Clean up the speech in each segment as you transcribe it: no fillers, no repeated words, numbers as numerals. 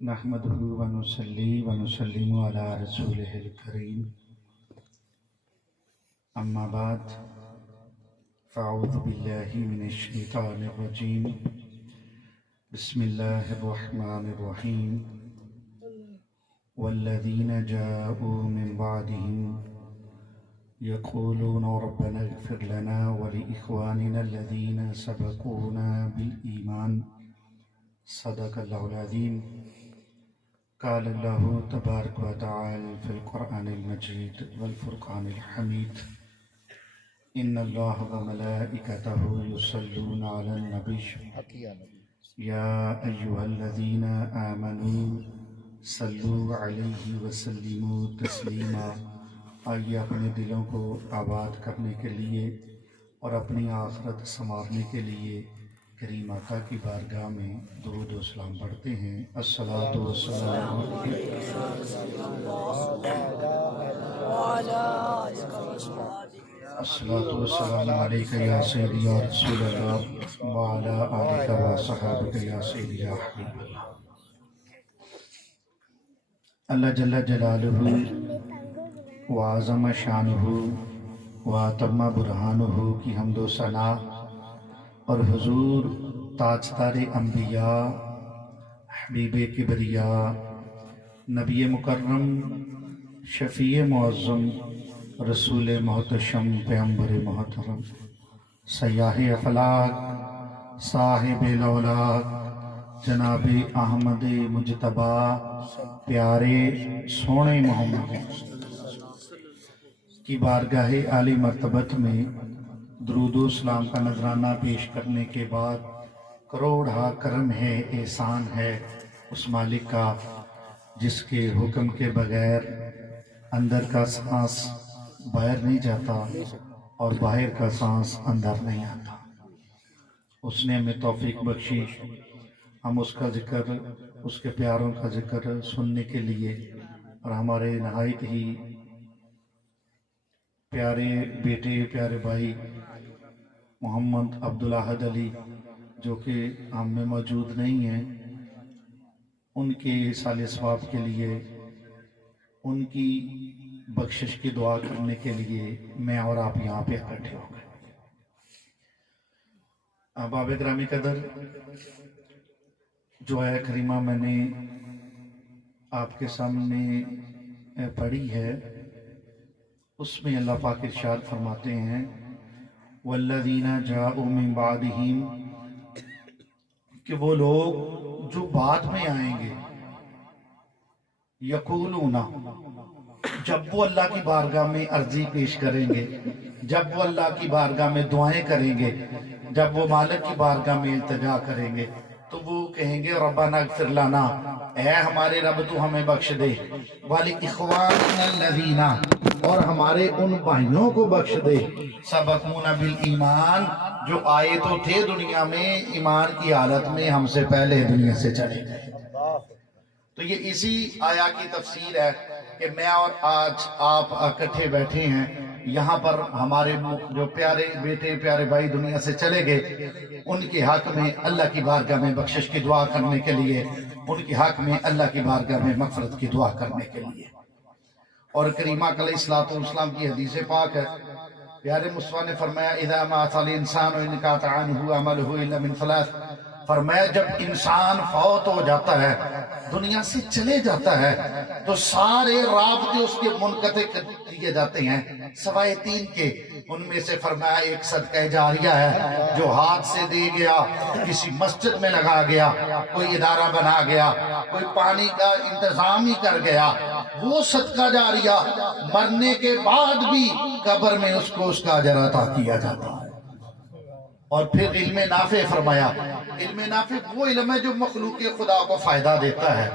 نحمده ونصلي ونسلم على رسوله الكريم أما بعد فأعوذ بالله من الشيطان الرجيم بسم الله الرحمن الرحيم والذين جاءوا من بعدهم يقولون ربنا اغفر لنا ولإخواننا الذين سبقونا بالإيمان صدق الله العظيم قال الله تبارك وتعالى في القرآن المجيد والفرقان الحميد إن الله وملائكته يصلون على النبي يا أيها الذين آمنوا صلوا عليه وسلموا تسلیما۔ آئیے اپنے دلوں کو آباد کرنے کے لیے اور اپنی آخرت سنوارنے کے لیے کریم آقا کی بارگاہ میں درود و سلام پڑھتے ہیں۔ الصلاۃ والسلام الصلاۃ والسلام علیک یا سیدی یا رسول اللہ وعلی آلک و صحابک یا سیدی یا حبیب اللہ۔ اللہ جل جلالہ وعظم شانہ واتم برہانہ کی حمد و ثنا اور حضور تاجدار انبیاء حبیب کبریاء نبی مکرم شفیع معظم رسول محتشم پیغمبر محترم سیاح افلاک صاحب الاولاق جناب احمد مجتبی پیارے سونے محمد کی بارگاہ عالی مرتبت میں درود و سلام کا نذرانہ پیش کرنے کے بعد کروڑا کرم ہے، احسان ہے اس مالک کا جس کے حکم کے بغیر اندر کا سانس باہر نہیں جاتا اور باہر کا سانس اندر نہیں آتا۔ اس نے ہمیں توفیق بخشی ہم اس کا ذکر، اس کے پیاروں کا ذکر سننے کے لیے، اور ہمارے نہایت ہی پیارے بیٹے پیارے بھائی محمد عبدالاحد علی جو کہ ہم میں موجود نہیں ہیں، ان کے سال ثواب کے لیے، ان کی بخشش کی دعا کرنے کے لیے میں اور آپ یہاں پہ اکٹھے ہو گئے۔ احباب گرامی قدر، جو آیت کریمہ میں نے آپ کے سامنے پڑھی ہے، اس میں اللہ پاک ارشاد فرماتے ہیں والذین جاءوا من بعدہم، کہ وہ لوگ جو بعد میں آئیں گے، یقولون، جب وہ اللہ کی بارگاہ میں عرضی پیش کریں گے، جب وہ اللہ کی بارگاہ میں دعائیں کریں گے، جب وہ مالک کی بارگاہ میں التجا کریں گے، تو وہ کہیں گے ربنا اغفر لنا، اے ہمارے رب تو ہمیں بخش دے، وَلِإِخْوَانِنَا الَّذِينَ، اور ہمارے ان بھائیوں کو بخش دے، سبقونا بالایمان، جو آئے تو تھے دنیا میں ایمان کی حالت میں، ہم سے پہلے دنیا سے چلے گئے۔ تو یہ اسی آیا کی تفسیر ہے کہ میں اور آج آپ اکٹھے بیٹھے ہیں یہاں پر، ہمارے جو پیارے بیٹے پیارے بھائی دنیا سے چلے گئے، ان کے حق میں اللہ کی بارگاہ میں بخشش کی دعا کرنے کے لیے، ان کے حق میں اللہ کی بارگاہ میں مغفرت کی دعا کرنے کے لیے۔ اور کریمہ علیہ السلام کی حدیث پاک ہے، پیارے مصطفیٰ نے فرمایا اذا مات الانسان انقطع عنہ عملہ الا من ثلاث، فرمایا جب انسان فوت ہو جاتا ہے، دنیا سے چلے جاتا ہے، تو سارے رابطے اس کے منقطع کر دیے جاتے ہیں سوائے تین کے۔ ان میں سے فرمایا ایک صدقہ جاریہ ہے جو ہاتھ سے دے گیا، کسی مسجد میں لگا گیا، کوئی ادارہ بنا گیا، کوئی پانی کا انتظام ہی کر گیا، وہ صدقہ جاریہ مرنے کے بعد بھی قبر میں اس کو اس کا اجر عطا کیا جاتا ہے۔ اور پھر علم نافع فرمایا، علم نافع وہ علم ہے جو مخلوق خدا کو فائدہ دیتا ہے،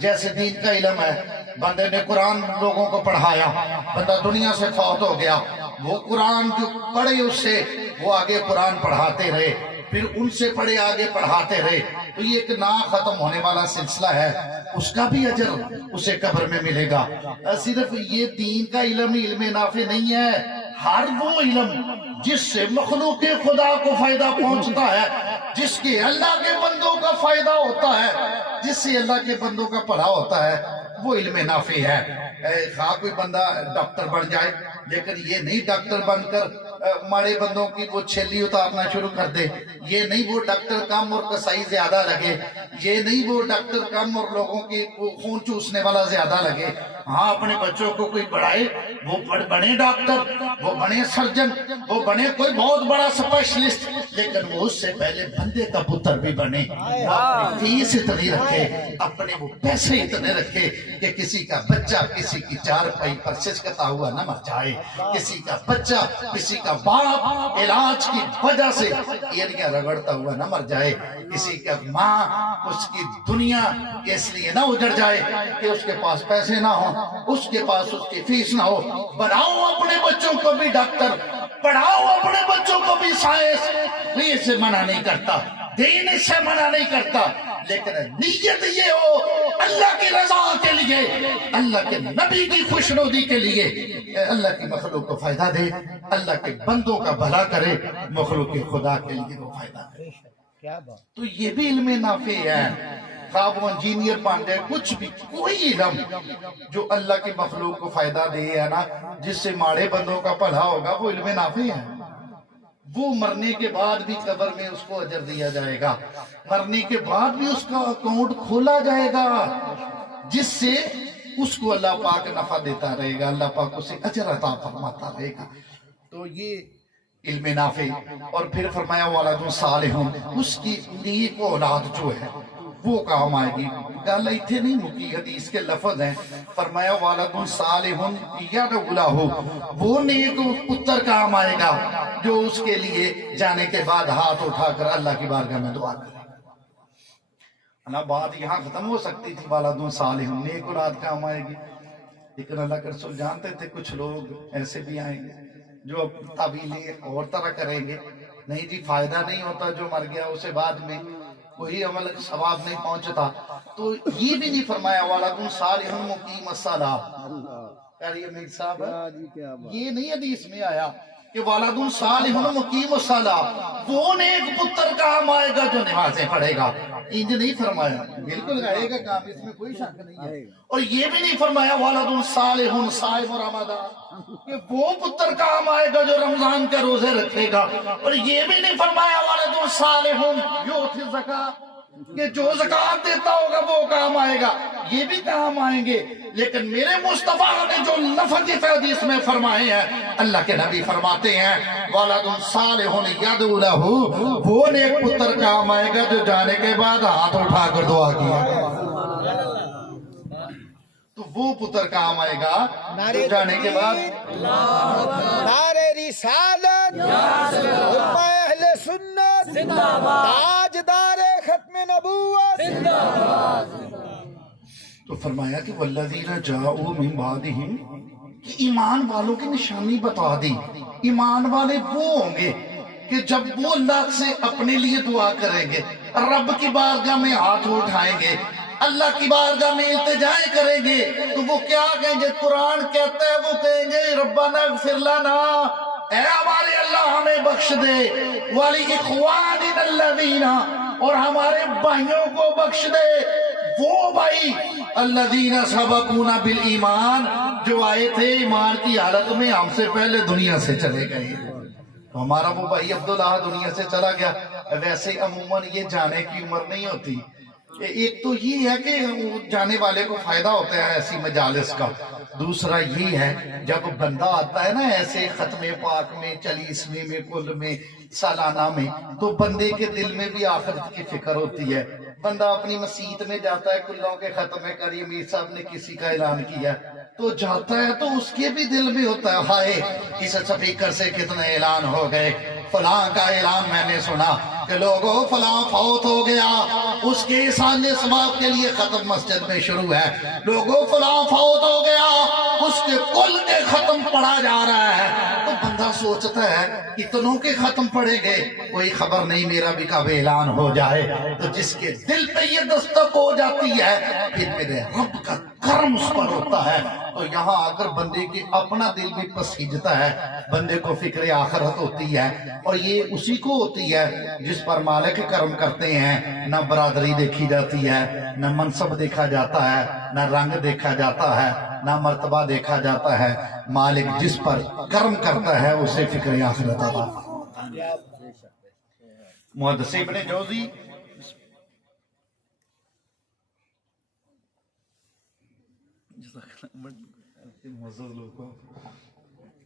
جیسے دین کا علم ہے، بندے نے قرآن لوگوں کو پڑھایا، بندہ دنیا سے فوت ہو گیا، وہ قرآن جو پڑھے اس سے وہ آگے قرآن پڑھاتے رہے، پھر ان سے پڑھے آگے پڑھاتے رہے، تو یہ ایک نا ختم ہونے والا سلسلہ ہے، اس کا بھی اجر اسے قبر میں ملے گا۔ صرف یہ دین کا علم علم نافع نہیں ہے، ہر وہ علم جس سے مخلوق خدا کو فائدہ پہنچتا ہے، جس کے اللہ کے بندوں کا فائدہ ہوتا ہے، جس جس سے اللہ کے بندوں کا بھلا ہوتا ہے وہ علم نافع ہے۔ خواہ کوئی بندہ ڈاکٹر بن جائے، لیکن یہ نہیں ڈاکٹر بن کر ماڑے بندوں کی وہ چھیلی اتارنا شروع کر دے، یہ نہیں وہ ڈاکٹر کم اور کسائی زیادہ لگے، یہ نہیں وہ ڈاکٹر کم اور لوگوں کی وہ خون چوسنے والا زیادہ لگے۔ ہاں اپنے بچوں کو کوئی پڑھائے، وہ بنے ڈاکٹر، وہ بنے سرجن، وہ بنے کوئی بہت بڑا اسپیشلسٹ، لیکن وہ اس سے پہلے بندے کا پتر بھی بنے، اپنی فیس اتنی رکھے، اپنے وہ پیسے اتنے رکھے کہ کسی کا بچہ کسی کی چارپائی پر سسکتا ہوا نہ مر جائے، کسی کا بچہ کسی کا باپ علاج کی وجہ سے ایڑیاں رگڑتا ہوا نہ مر جائے، کسی کا ماں اس کی دنیا اس لیے نہ اجڑ جائے کہ اس کے پاس پیسے نہ ہوں، اس کے پاس اس کی فیس نہ ہو۔ بناؤ اپنے بچوں کو بھی ڈاکٹر، پڑھاؤ اپنے بچوں کو بھی سائنس، یہ سے منع نہیں کرتا، دین اس سے منع نہیں کرتا، لیکن نیت یہ ہو اللہ کی رضا کے لیے، اللہ کے نبی کی خوشنودی کے لیے، اللہ کی مخلوق کو فائدہ دے، اللہ کے بندوں کا بھلا کرے، مخلوق کے خدا کے لیے وہ فائدہ کرے۔ تو یہ بھی علم نافع ہے، خواہ وہ انجینئر بن جائے، کچھ بھی، کوئی علم جو اللہ کی مخلوق کو فائدہ دے ہے نا، جس سے ماڑے بندوں کا بھلا ہوگا، وہ علم نافع ہے۔ وہ مرنے کے بعد بھی قبر میں اس کو اجر دیا جائے گا، مرنے کے بعد بھی اس کا اکاؤنٹ کھولا جائے گا، جس سے اس کو اللہ پاک نفع دیتا رہے گا، اللہ پاک اسے اجر عطا فرماتا رہے گا۔ تو یہ علم نافع۔ اور پھر فرمایا ولد صالح، اس کی نیک اولاد جو ہے وہ کام آئے گی۔ گل ایتھے نہیں مکی، حدیث کے لفظ ہیں، فرمایا ولد صالح یدعو لہ، وہ نیک پتر کام آئے گا جو اس کے لیے جانے کے بعد ہاتھ اٹھا کر اللہ کی بارگاہ میں دعا کرے۔ بات یہاں ختم ہو سکتی تھی، ولد صالح نیک اولاد کام آئے گی، لیکن اللہ کے رسول جانتے تھے کچھ لوگ ایسے بھی آئیں گے جو تعبیلیں اور طرح کریں گے، نہیں جی فائدہ نہیں ہوتا جو مر گیا اسے بعد میں کوئی عمل ثواب نہیں پہنچتا، تو یہ بھی نہیں فرمایا ولد صالح مقیم الصلاۃ۔ کہہ امیر صاحب یہ نہیں حدیث میں آیا کہ ولد صالح مقیم الصلاۃ، وہ نیک پتر کام آئے گا جو نمازیں پڑھے گا، انج نہیں فرمایا، بالکل آئے گا کام، اس میں کوئی شک نہیں ہے۔ اور یہ بھی نہیں فرمایا ولد صالح صائم رمضان، کہ وہ پتر کام آئے گا جو رمضان کے روزے رکھے گا، اور یہ بھی نہیں فرمایا ولد صالح یؤتی الزکاۃ، کہ جو زکوٰۃ دیتا ہوگا وہ کام آئے گا، یہ بھی کام آئیں گے۔ لیکن میرے مصطفیٰ نے جو لفظ اس حدیث میں فرمائے ہیں، اللہ کے نبی فرماتے ہیں ولد صالح یدعو لہ، وہ نیک پتر کام آئے گا جو جانے کے بعد ہاتھ اٹھا کر دعا کیا۔ تو وہ پتر کام آئے گا جو جانے کے بعد نعرہ رسالت، امہ اہل سنت، تاجدار ختم نبوت۔ تو فرمایا کہ والذین جاؤوا من بعدہم، کہ ایمان والوں کی نشانی بتا دی۔ ایمان والے وہ ہوں گے کہ جب وہ اللہ سے اپنے لیے دعا کریں گے، رب کی بارگاہ میں ہاتھ اٹھائیں گے، اللہ کی بارگاہ میں التجائیں کریں گے، تو وہ کیا کہیں گے؟ قرآن کہتا ہے وہ کہیں گے ربنا اغفر لنا، اے ہمارے اللہ ہمیں بخش دے، وَلِإِخْوَانِنَا الَّذِينَ، اور ہمارے بھائیوں کو بخش دے، وہ بھائی الذین سبقونا بالایمان، جو آئے تھے ایمان کی حالت میں ہم سے پہلے دنیا سے چلے گئے۔ تو ہمارا وہ بھائی عبداللہ دنیا سے چلا گیا۔ ویسے عموماً یہ جانے کی عمر نہیں ہوتی، ایک تو یہ ہے کہ جانے والے کو فائدہ ہوتا ہے ایسی مجالس کا، دوسرا یہ ہے جب بندہ آتا ہے نا ایسے ختم پاک میں، چالیسویں میں، کل میں، سالانہ میں، تو بندے کے دل میں بھی آخرت کی فکر ہوتی ہے۔ بندہ اپنی مسجد میں جاتا ہے، کلوں کے ختم کری، امیر صاحب نے کسی کا اعلان کیا تو جاتا ہے تو اس کے بھی دل میں ہوتا ہے ہائے اس سپیکر سے کتنے اعلان ہو گئے، فلاں کا اعلان میں نے سنا کہ لوگوں فلاں فوت ہو گیا، اس کے احسان ثواب کے لیے ختم مسجد میں شروع ہے، لوگوں فلاں فوت ہو گیا، اس کے کل کے ختم پڑھا جا رہا ہے۔ تو بندہ سوچتا ہے اتنوں کے ختم پڑھے گے، کوئی خبر نہیں میرا بھی کب اعلان ہو جائے۔ تو جس کے دل پہ یہ دستک ہو جاتی ہے، پھر میرے رب کا कर्म उस पर होता है। तो यहाँ आकर बंदे के अपना दिल भी पसीजता है, बंदे को फिक्र आखिरत होती है, और ये उसी को होती है जिस पर मालिक कर्म करते हैं। न बरादरी देखी जाती है, न मनसब देखा जाता है, न रंग देखा जाता है, न मर्तबा देखा जाता है। मालिक जिस पर कर्म करता है उसे फिक्र आखिरत आता है। मुहद्दिस इब्न जौज़ी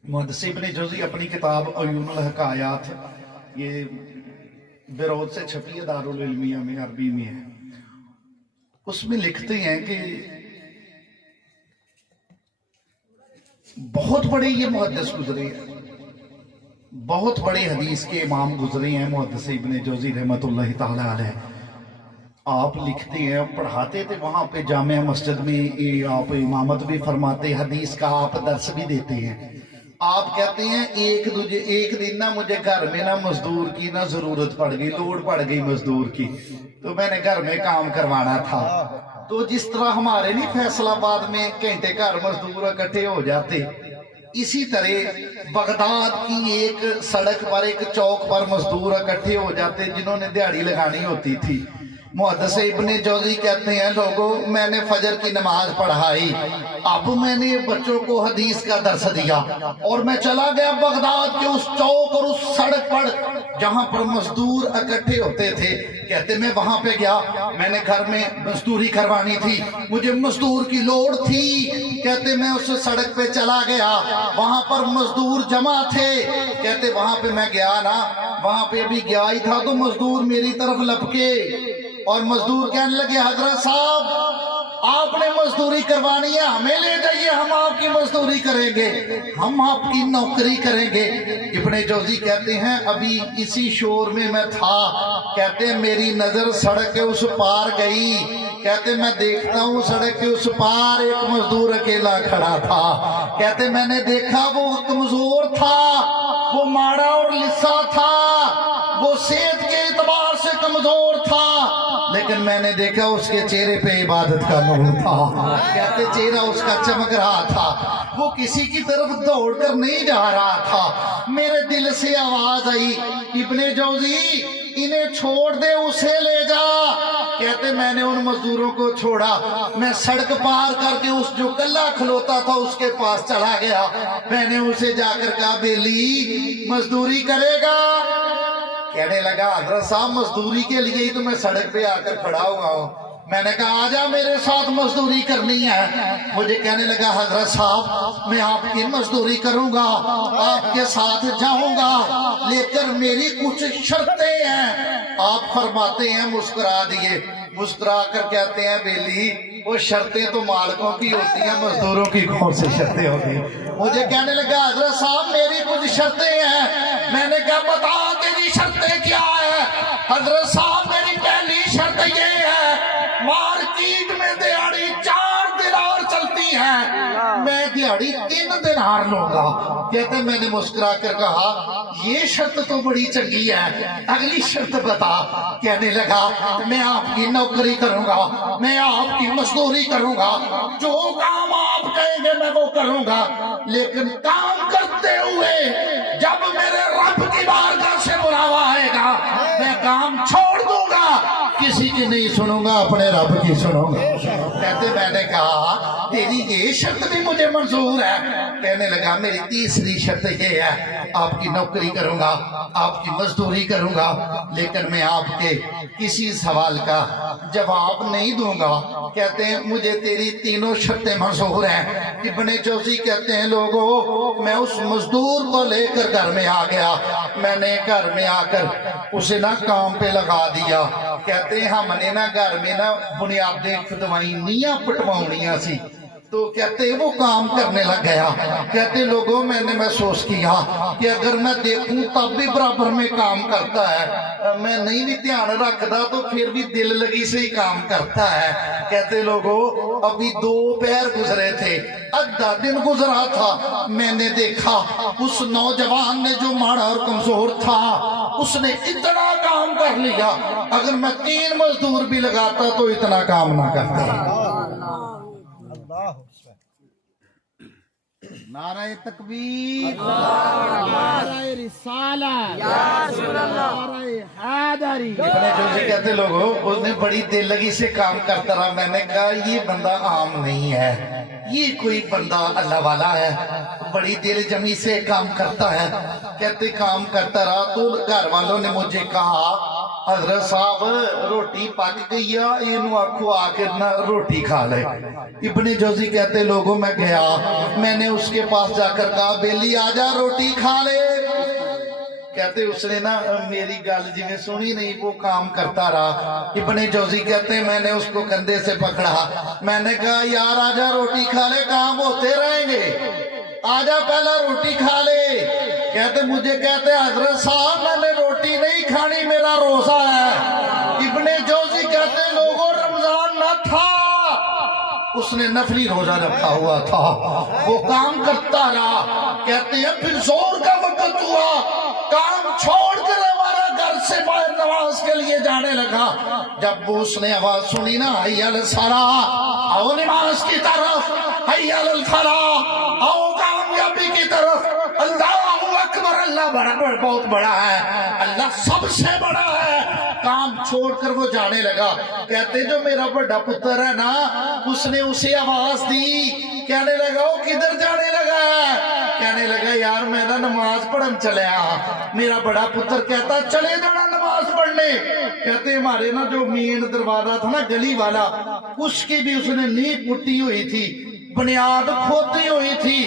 मुहद्दिस इब्न जौज़ी अपनी किताब अयूनुल हकायात, ये बेरोज से छपी है, दारुल इल्मिया में अरबी में है, उसमें लिखते हैं कि बहुत बड़े ये मुहद्दिस गुजरे हैं, बहुत बड़े हदीस के इमाम गुजरे हैं मुहद्दिस इब्न जौज़ी रहमतुल्लाहि ताला अलैह। आप लिखते हैं, पढ़ाते थे वहाँ पे जामिया मस्जिद में, ये आप इमामत भी फरमाते, हदीस का आप दर्स भी देते हैं। आप कहते हैं एक दिन ना मुझे घर में ना मजदूर की ना जरूरत पड़ गई, लोड पड़ गई मजदूर की, तो मैंने घर में काम करवाना था। तो जिस तरह हमारे नहीं फैसलाबाद में घंटे घर मजदूर इकट्ठे हो जाते, इसी तरह बगदाद की एक सड़क पर, एक चौक पर मजदूर इकट्ठे हो जाते जिन्होंने दिहाड़ी लगानी होती थी। मुहद्दिस इब्न जौज़ी कहते हैं, लोगों मैंने फजर की नमाज पढ़ाई, अब मैंने बच्चों को हदीस का दर्स दिया और मैं चला गया बगदाद के उस चौक और उस सड़क पर जहां पर मजदूर इकट्ठे होते थे। कहते मैं वहां पे गया, मैंने घर में मजदूरी करवानी थी, मुझे मजदूर की लोड़ थी। कहते मैं उस सड़क पे चला गया, वहां पर मजदूर जमा थे। कहते वहां पे मैं गया ना, वहां पे अभी गया ही था तो मजदूर मेरी तरफ लपके और मजदूर कहने लगे, हजरत साहब आपने मजदूरी करवानी है, हमें ले जाइए, हम आपकी मजदूरी करेंगे, हम आपकी नौकरी करेंगे। इब्न जौज़ी कहते हैं अभी इसी शोर में मैं था, कहते मेरी नजर सड़क के उस पार गई। कहते मैं देखता हूँ सड़क के उस पार एक मजदूर अकेला खड़ा था। कहते मैंने देखा वो कमजोर था, वो माड़ा और लिस्सा था, वो सेहत के एतबार से कमजोर था, लेकिन मैंने देखा उसके चेहरे पे इबादत का नूर था। कहते चेहरा उसका चमक रहा था, वो किसी की तरफ दौड़कर नहीं जा रहा था। मेरे दिल से आवाज आई, इब्न जौज़ी इन्हें छोड़ दे, उसे ले जा। कहते मैंने उन मजदूरों को छोड़ा, मैं सड़क पार करके उस जो कल्ला खलोता था उसके पास चला गया। मैंने उसे जाकर कहा, बेली मजदूरी करेगा? कहने लगा, हजरत साहब मजदूरी के लिए ही तो मैं सड़क पे आकर खड़ा हुआ हूँ। मैंने कहा आजा मेरे साथ मजदूरी करनी है। मुझे कहने लगा, हजरत साहब मैं आपकी मजदूरी करूंगा, आपके साथ जाऊंगा, लेकर मेरी कुछ शर्तें हैं। आप फरमाते हैं मुस्कुरा दिए, मुस्कुरा कर कहते हैं, बेली वो शर्तें तो मालिकों की होती हैं, मजदूरों की कौन सी शर्तें होती हैं? मुझे कहने लगा, हजरत साहब मेरी कुछ शर्तें हैं। मैंने कहा बता तेरी शर्तें क्या है? हजरत साहब मेरी पहली शर्त ये है, मार्केट में दिहाड़ी 4 दिनार चलती है, मैं दिहाड़ी 3 दिनार लूंगा। कहते मैंने मुस्कुरा कर कहा, ये शर्त तो बड़ी चंगी है, अगली शर्त बता। कहने लगा, मैं आपकी नौकरी करूंगा, मैं आपकी मजदूरी करूंगा, जो काम आप कहेंगे मैं वो करूंगा, लेकिन काम करते हुए जब मेरे रब की बारगाह से बुलावा आएगा मैं काम छोड़ दूंगा, किसी की नहीं सुनूंगा, अपने रब की सुनूंगा। कहते मैंने कहा तेरी ये शर्त भी मुझे मंजूर है। कहने लगा, मेरी तीसरी शर्त ये है, आपकी नौकरी करूंगा, आपकी मजदूरी करूंगा, लेकिन मैं आपके किसी सवाल का जवाब नहीं दूंगा। कहते हैं मुझे तेरी तीनों शर्तें मंजूर हैं। इब्न जौज़ी कहते हैं, लोगों मैं उस मजदूर को लेकर घर में आ गया, मैंने घर में आकर उसे ना काम पे लगा दिया। कहते हैं हमने ना घर में ना बुनियादें खुदवाइनियां पटवाउनियां सी, तो कहते वो काम करने लग गया। कहते लोगों मैंने महसूस किया कि अगर मैं देखूं तब भी बराबर में काम करता है, मैं नहीं भी ध्यान रखता तो फिर भी दिल लगी से ही काम करता है। कहते लोगों अभी 2 पैर गुजरे थे, आधा दिन गुजरा था, मैंने देखा उस नौजवान ने जो माड़ा और कमजोर था उसने इतना काम कर लिया, अगर मैं 3 मजदूर भी लगाता तो इतना काम ना करता। नारा तकबीर, नारा रिसालत, नारा हैदरी। इब्ने जौजी कहते लोगों, उसने बड़ी दिल लगी से काम करता रहा। मैंने कहा ये बंदा आम नहीं है, ये कोई बंदा अल्लाह वाला है, बड़ी दिल जमी से काम करता है। कहते काम करता रहा तो घर वालों ने मुझे कहा, हजरत साहब रोटी पक गई है, इनू आखो आकर ना रोटी खा ले। इब्ने जौजी कहते लोगों, मैं गया, मैंने उसके पास जाकर कहा, बेली आजा रोटी खा ले। कहते उसने ना मेरी गल जिवें सुनी नहीं, वो काम करता रहा। इब्ने जौजी कहते मैंने उसको कंधे से पकड़ा, मैंने कहा यार आजा रोटी खा ले, काम होते रहेंगे, आजा पहला रोटी खा ले। कहते मुझे कहते हजरत साहब मैंने रोटी नहीं खानी, मेरा रोजा है। इब्ने जौजी कहते लोगों रमजान न था, उसने नफली रोजा रखा हुआ था, वो काम करता रहा। कहते हैं फिर जोर का वक्त हुआ, काम छोड़कर हमारा घर से बाहर नमाज के लिए जाने लगा। जब वो उसने आवाज सुनी ना, हय्यल सला, आओ नमाज की तरफ, हय्यल फला, आओ कामयाबी की तरफ, अल्लाह अकबर, अल्लाह बड़ा बहुत बड़ा है, अल्लाह सबसे बड़ा है। काम छोड़कर वो जाने लगा। कहते जो मेरा बड़ा पुत्र है ना, उसने उसे आवाज दी, कहने लगा वो किधर जाने लगा है? कहने लगा यार मैं ना नमाज पढ़न चलिया। मेरा बड़ा पुत्र कहता चले जाना नमाज पढ़ने। कहते हमारे ना जो मेन दरवाजा था ना गली वाला, उसकी भी उसने नींव पुट्टी हुई थी, बुनियाद खोदी हुई थी।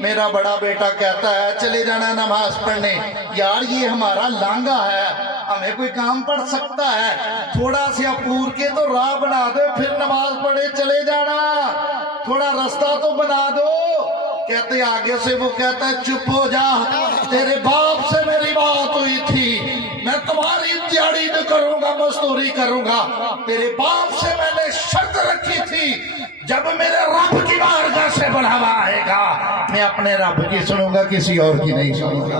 मेरा बड़ा बेटा कहता है चले जाना नमाज पढ़ने। यार ये हमारा लांगा है, हमें कोई काम पड़ सकता है, थोड़ा सा पूर के तो राह बना दो, फिर नमाज पढ़े चले जाना, थोड़ा रास्ता तो बना दो। कहते आगे से वो कहता है चुप हो जा, तेरे बाप से मेरी बात हुई थी, मैं तुम्हारी दिहाड़ी भी करूंगा, मजदूरी करूंगा। तेरे बाप से मैंने शर्त रखी थी, जब मेरे रब की बारगाह से बुलावा आएगा मैं अपने रब की सुनूंगा, किसी और की नहीं सुनूंगा।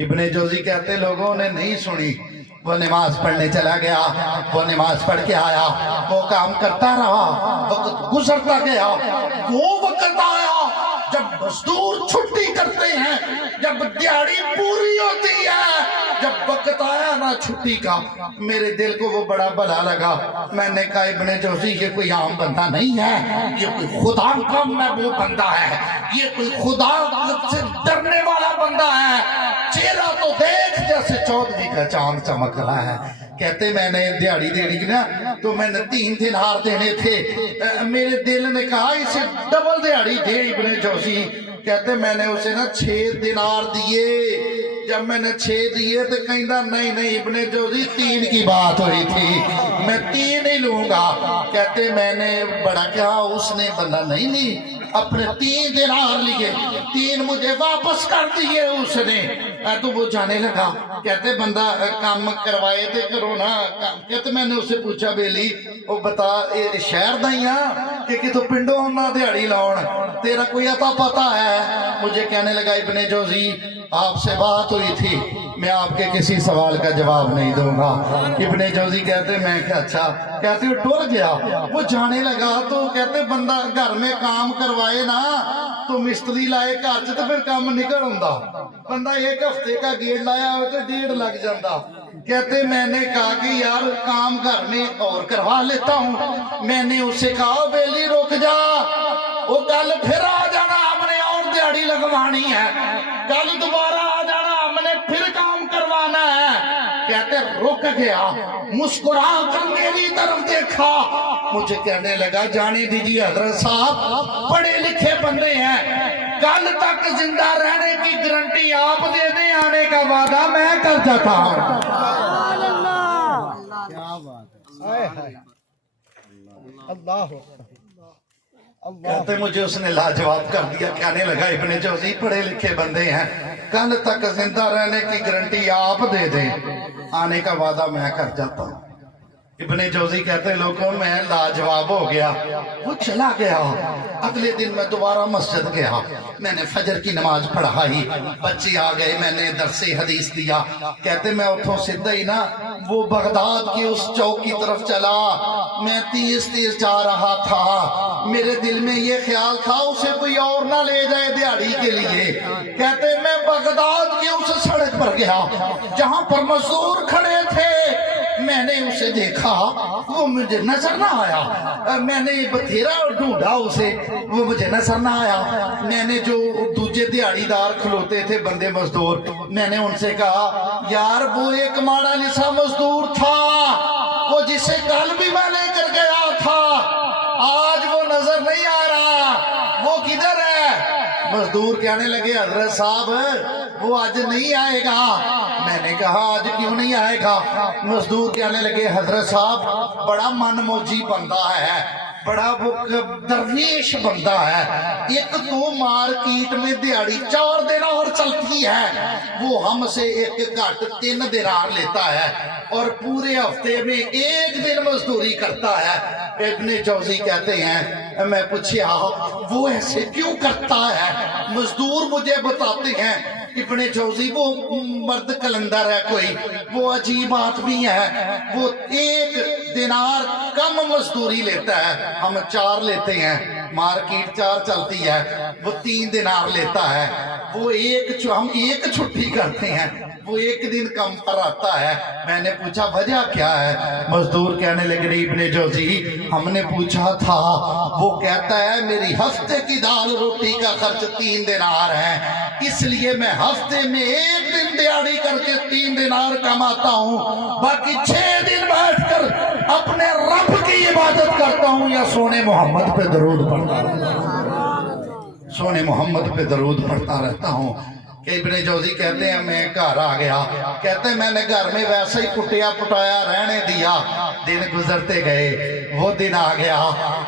इब्ने जौजी कहते लोगों ने नहीं सुनी, वो नमाज पढ़ने चला गया, वो नमाज पढ़ के आया, वो काम करता रहा, वक्त गुजरता गया। वो वक्त आया जब मजदूर छुट्टी करते हैं, जब दिहाड़ी पूरी होती है, जब वक्त आया ना छुट्टी का, मेरे दिल को वो बड़ा भला लगा। मैंने कहा इब्ने जौजी ये कोई आम बंदा नहीं है, ये कोई खुदा का महबूब बंदा है, ये कोई खुदा से डरने वाला बंदा है। चेहरा तो देख जैसे चौधरी का चांद चमक रहा है। कहते मैंने दिहाड़ी देनी की ना, तो मैंने 3 दिनार देने थे। मेरे दिल ने कहा इसे डबल दिहाड़ी दे इब्ने जौजी। कहते मैंने उसे ना 6 दिनार दिए। जब मैंने 6 दिए तो कहता नहीं नहीं इब्ने जौजी 3 की बात हुई थी, मैं 3 ही लूंगा। कहते मैंने बड़ा कहा, उसने बंदा नहीं ली, अपने 3 दिनार लिए, 3 मुझे वापस कर दिए उसने। तो वो जाने लगा। कहते बंदा काम करवाए थे करो ना। कहते मैंने उससे पूछा बेली वो बता ये शहर दा ही आ कि कितों पिंडों ना दिहाड़ी लाउन, तेरा कोई अता पता है? मुझे कहने लगा इब्ने जौजी आपसे बात हुई थी, मैं आपके किसी सवाल का जवाब नहीं दूंगा। इब्ने जौजी कहते मैं क्या अच्छा। कहते वो टुर गया, वो जाने लगा। तो कहते बंदा घर में काम करवाए ना, तो मिस्त्री लाए घर च तो फिर काम निकल आंदा। बंदा 1 हफ्ते का गेट लाया हो तो 1.5 लग जाता। कहते मैंने कहा कि यार काम घर में और करवा लेता हूँ। मैंने उसे कहा बेली रुक जा, वो कल फिर आ जाना, हमने और दिहाड़ी लगवानी है, कल दोबारा आ जाना, हमने फिर काम करवाना है। कहते रुक गया, मुस्कुरा कर मेरी तरफ देखा, मुझे कहने लगा जाने दीजिए हजरत साहब, पढ़े लिखे बंदे हैं, कल तक जिंदा रहने की गारंटी आप दे दें, आने का वादा मैं कर जाता हूँ। क्या बात है, अल्लाह कहते मुझे उसने लाजवाब कर दिया। कहने लगा इब्ने जौजी पढ़े लिखे बंदे हैं, कल तक जिंदा रहने की गारंटी आप दे दें, आने का वादा मैं कर जाता हूँ। इब्ने जौजी कहते लोगों मैं लाजवाब हो गया। वो चला गया। अगले दिन मैं दोबारा मस्जिद गया, मैंने फजर की नमाज पढ़ाई, बच्चे आ गए, मैंने दरसे हदीस दिया। कहते मैं उठों सीधा ही ना وہ بغداد کی اس چوک کی طرف چلا. میں تیز تیز جا رہا تھا. میرے دل میں یہ خیال تھا اسے کوئی اور نہ لے جائے دیہڑی کے لیے. کہتے میں بغداد کی اس سڑک پر گیا جہاں پر مزدور کھڑے تھے. میں نے اسے دیکھا, وہ مجھے نظر نہ آیا. میں نے بتھیرا ڈھونڈا اسے, وہ مجھے نظر نہ آیا. میں نے جو دوجے دیہڑی دار کھلوتے تھے بندے مزدور, میں نے ان سے کہا یار وہ ایک ماڑا لسا مزدور تھا, وہ جسے کل بھی میں لے کر گیا تھا, آج وہ نظر نہیں آ رہا, وہ کدھر ہے؟ مزدور کہنے لگے حضرت صاحب وہ آج نہیں آئے گا. میں نے کہا آج کیوں نہیں آئے گا؟ مزدور کہنے لگے حضرت صاحب بڑا من موجی بندہ ہے, بڑا وہ درویش بندہ ہے. ایک تو مارکیٹ میں دیہڑی 4 دینار چلتی ہے, وہ ہم سے ایک گھٹ 3 دینار لیتا ہے اور پورے ہفتے میں 1 دن مزدوری کرتا ہے. ابن جوزی کہتے ہیں میں پوچھا وہ ایسے کیوں کرتا ہے؟ مزدور مجھے بتاتے ہیں ابن جوزی وہ مرد کلندر ہے کوئی, وہ عجیب آدمی ہے, وہ 1 دینار کم مزدوری لیتا ہے. ہم 4 لیتے ہیں, مارکیٹ 4 چلتی ہے, وہ 3 دینار لیتا ہے. وہ ہم 1 چھٹی کرتے ہیں, وہ 1 دن کم پر آتا ہے. میں نے پوچھا وجہ کیا ہے؟ مزدور کہنے لگے ابن جوزی ہم نے پوچھا تھا, وہ کہتا ہے میری ہفتے کی دال روٹی کا خرچ 3 دینار ہے, اس لیے میں ہفتے میں 1 دن دیہڑی کر کے 3 دینار کماتا ہوں, باقی 6 دن بیٹھ کر اپنے رب کی عبادت کرتا ہوں یا سونے محمد پہ درود پڑھتا رہتا ہوں, سونے محمد پہ درود پڑھتا رہتا ہوں. کہ ابن جوزی کہتے ہیں میں گھر آ گیا. کہتے ہیں میں نے گھر میں ویسے ہی کٹیا پٹایا رہنے دیا, دن گزرتے گئے. وہ دن آ گیا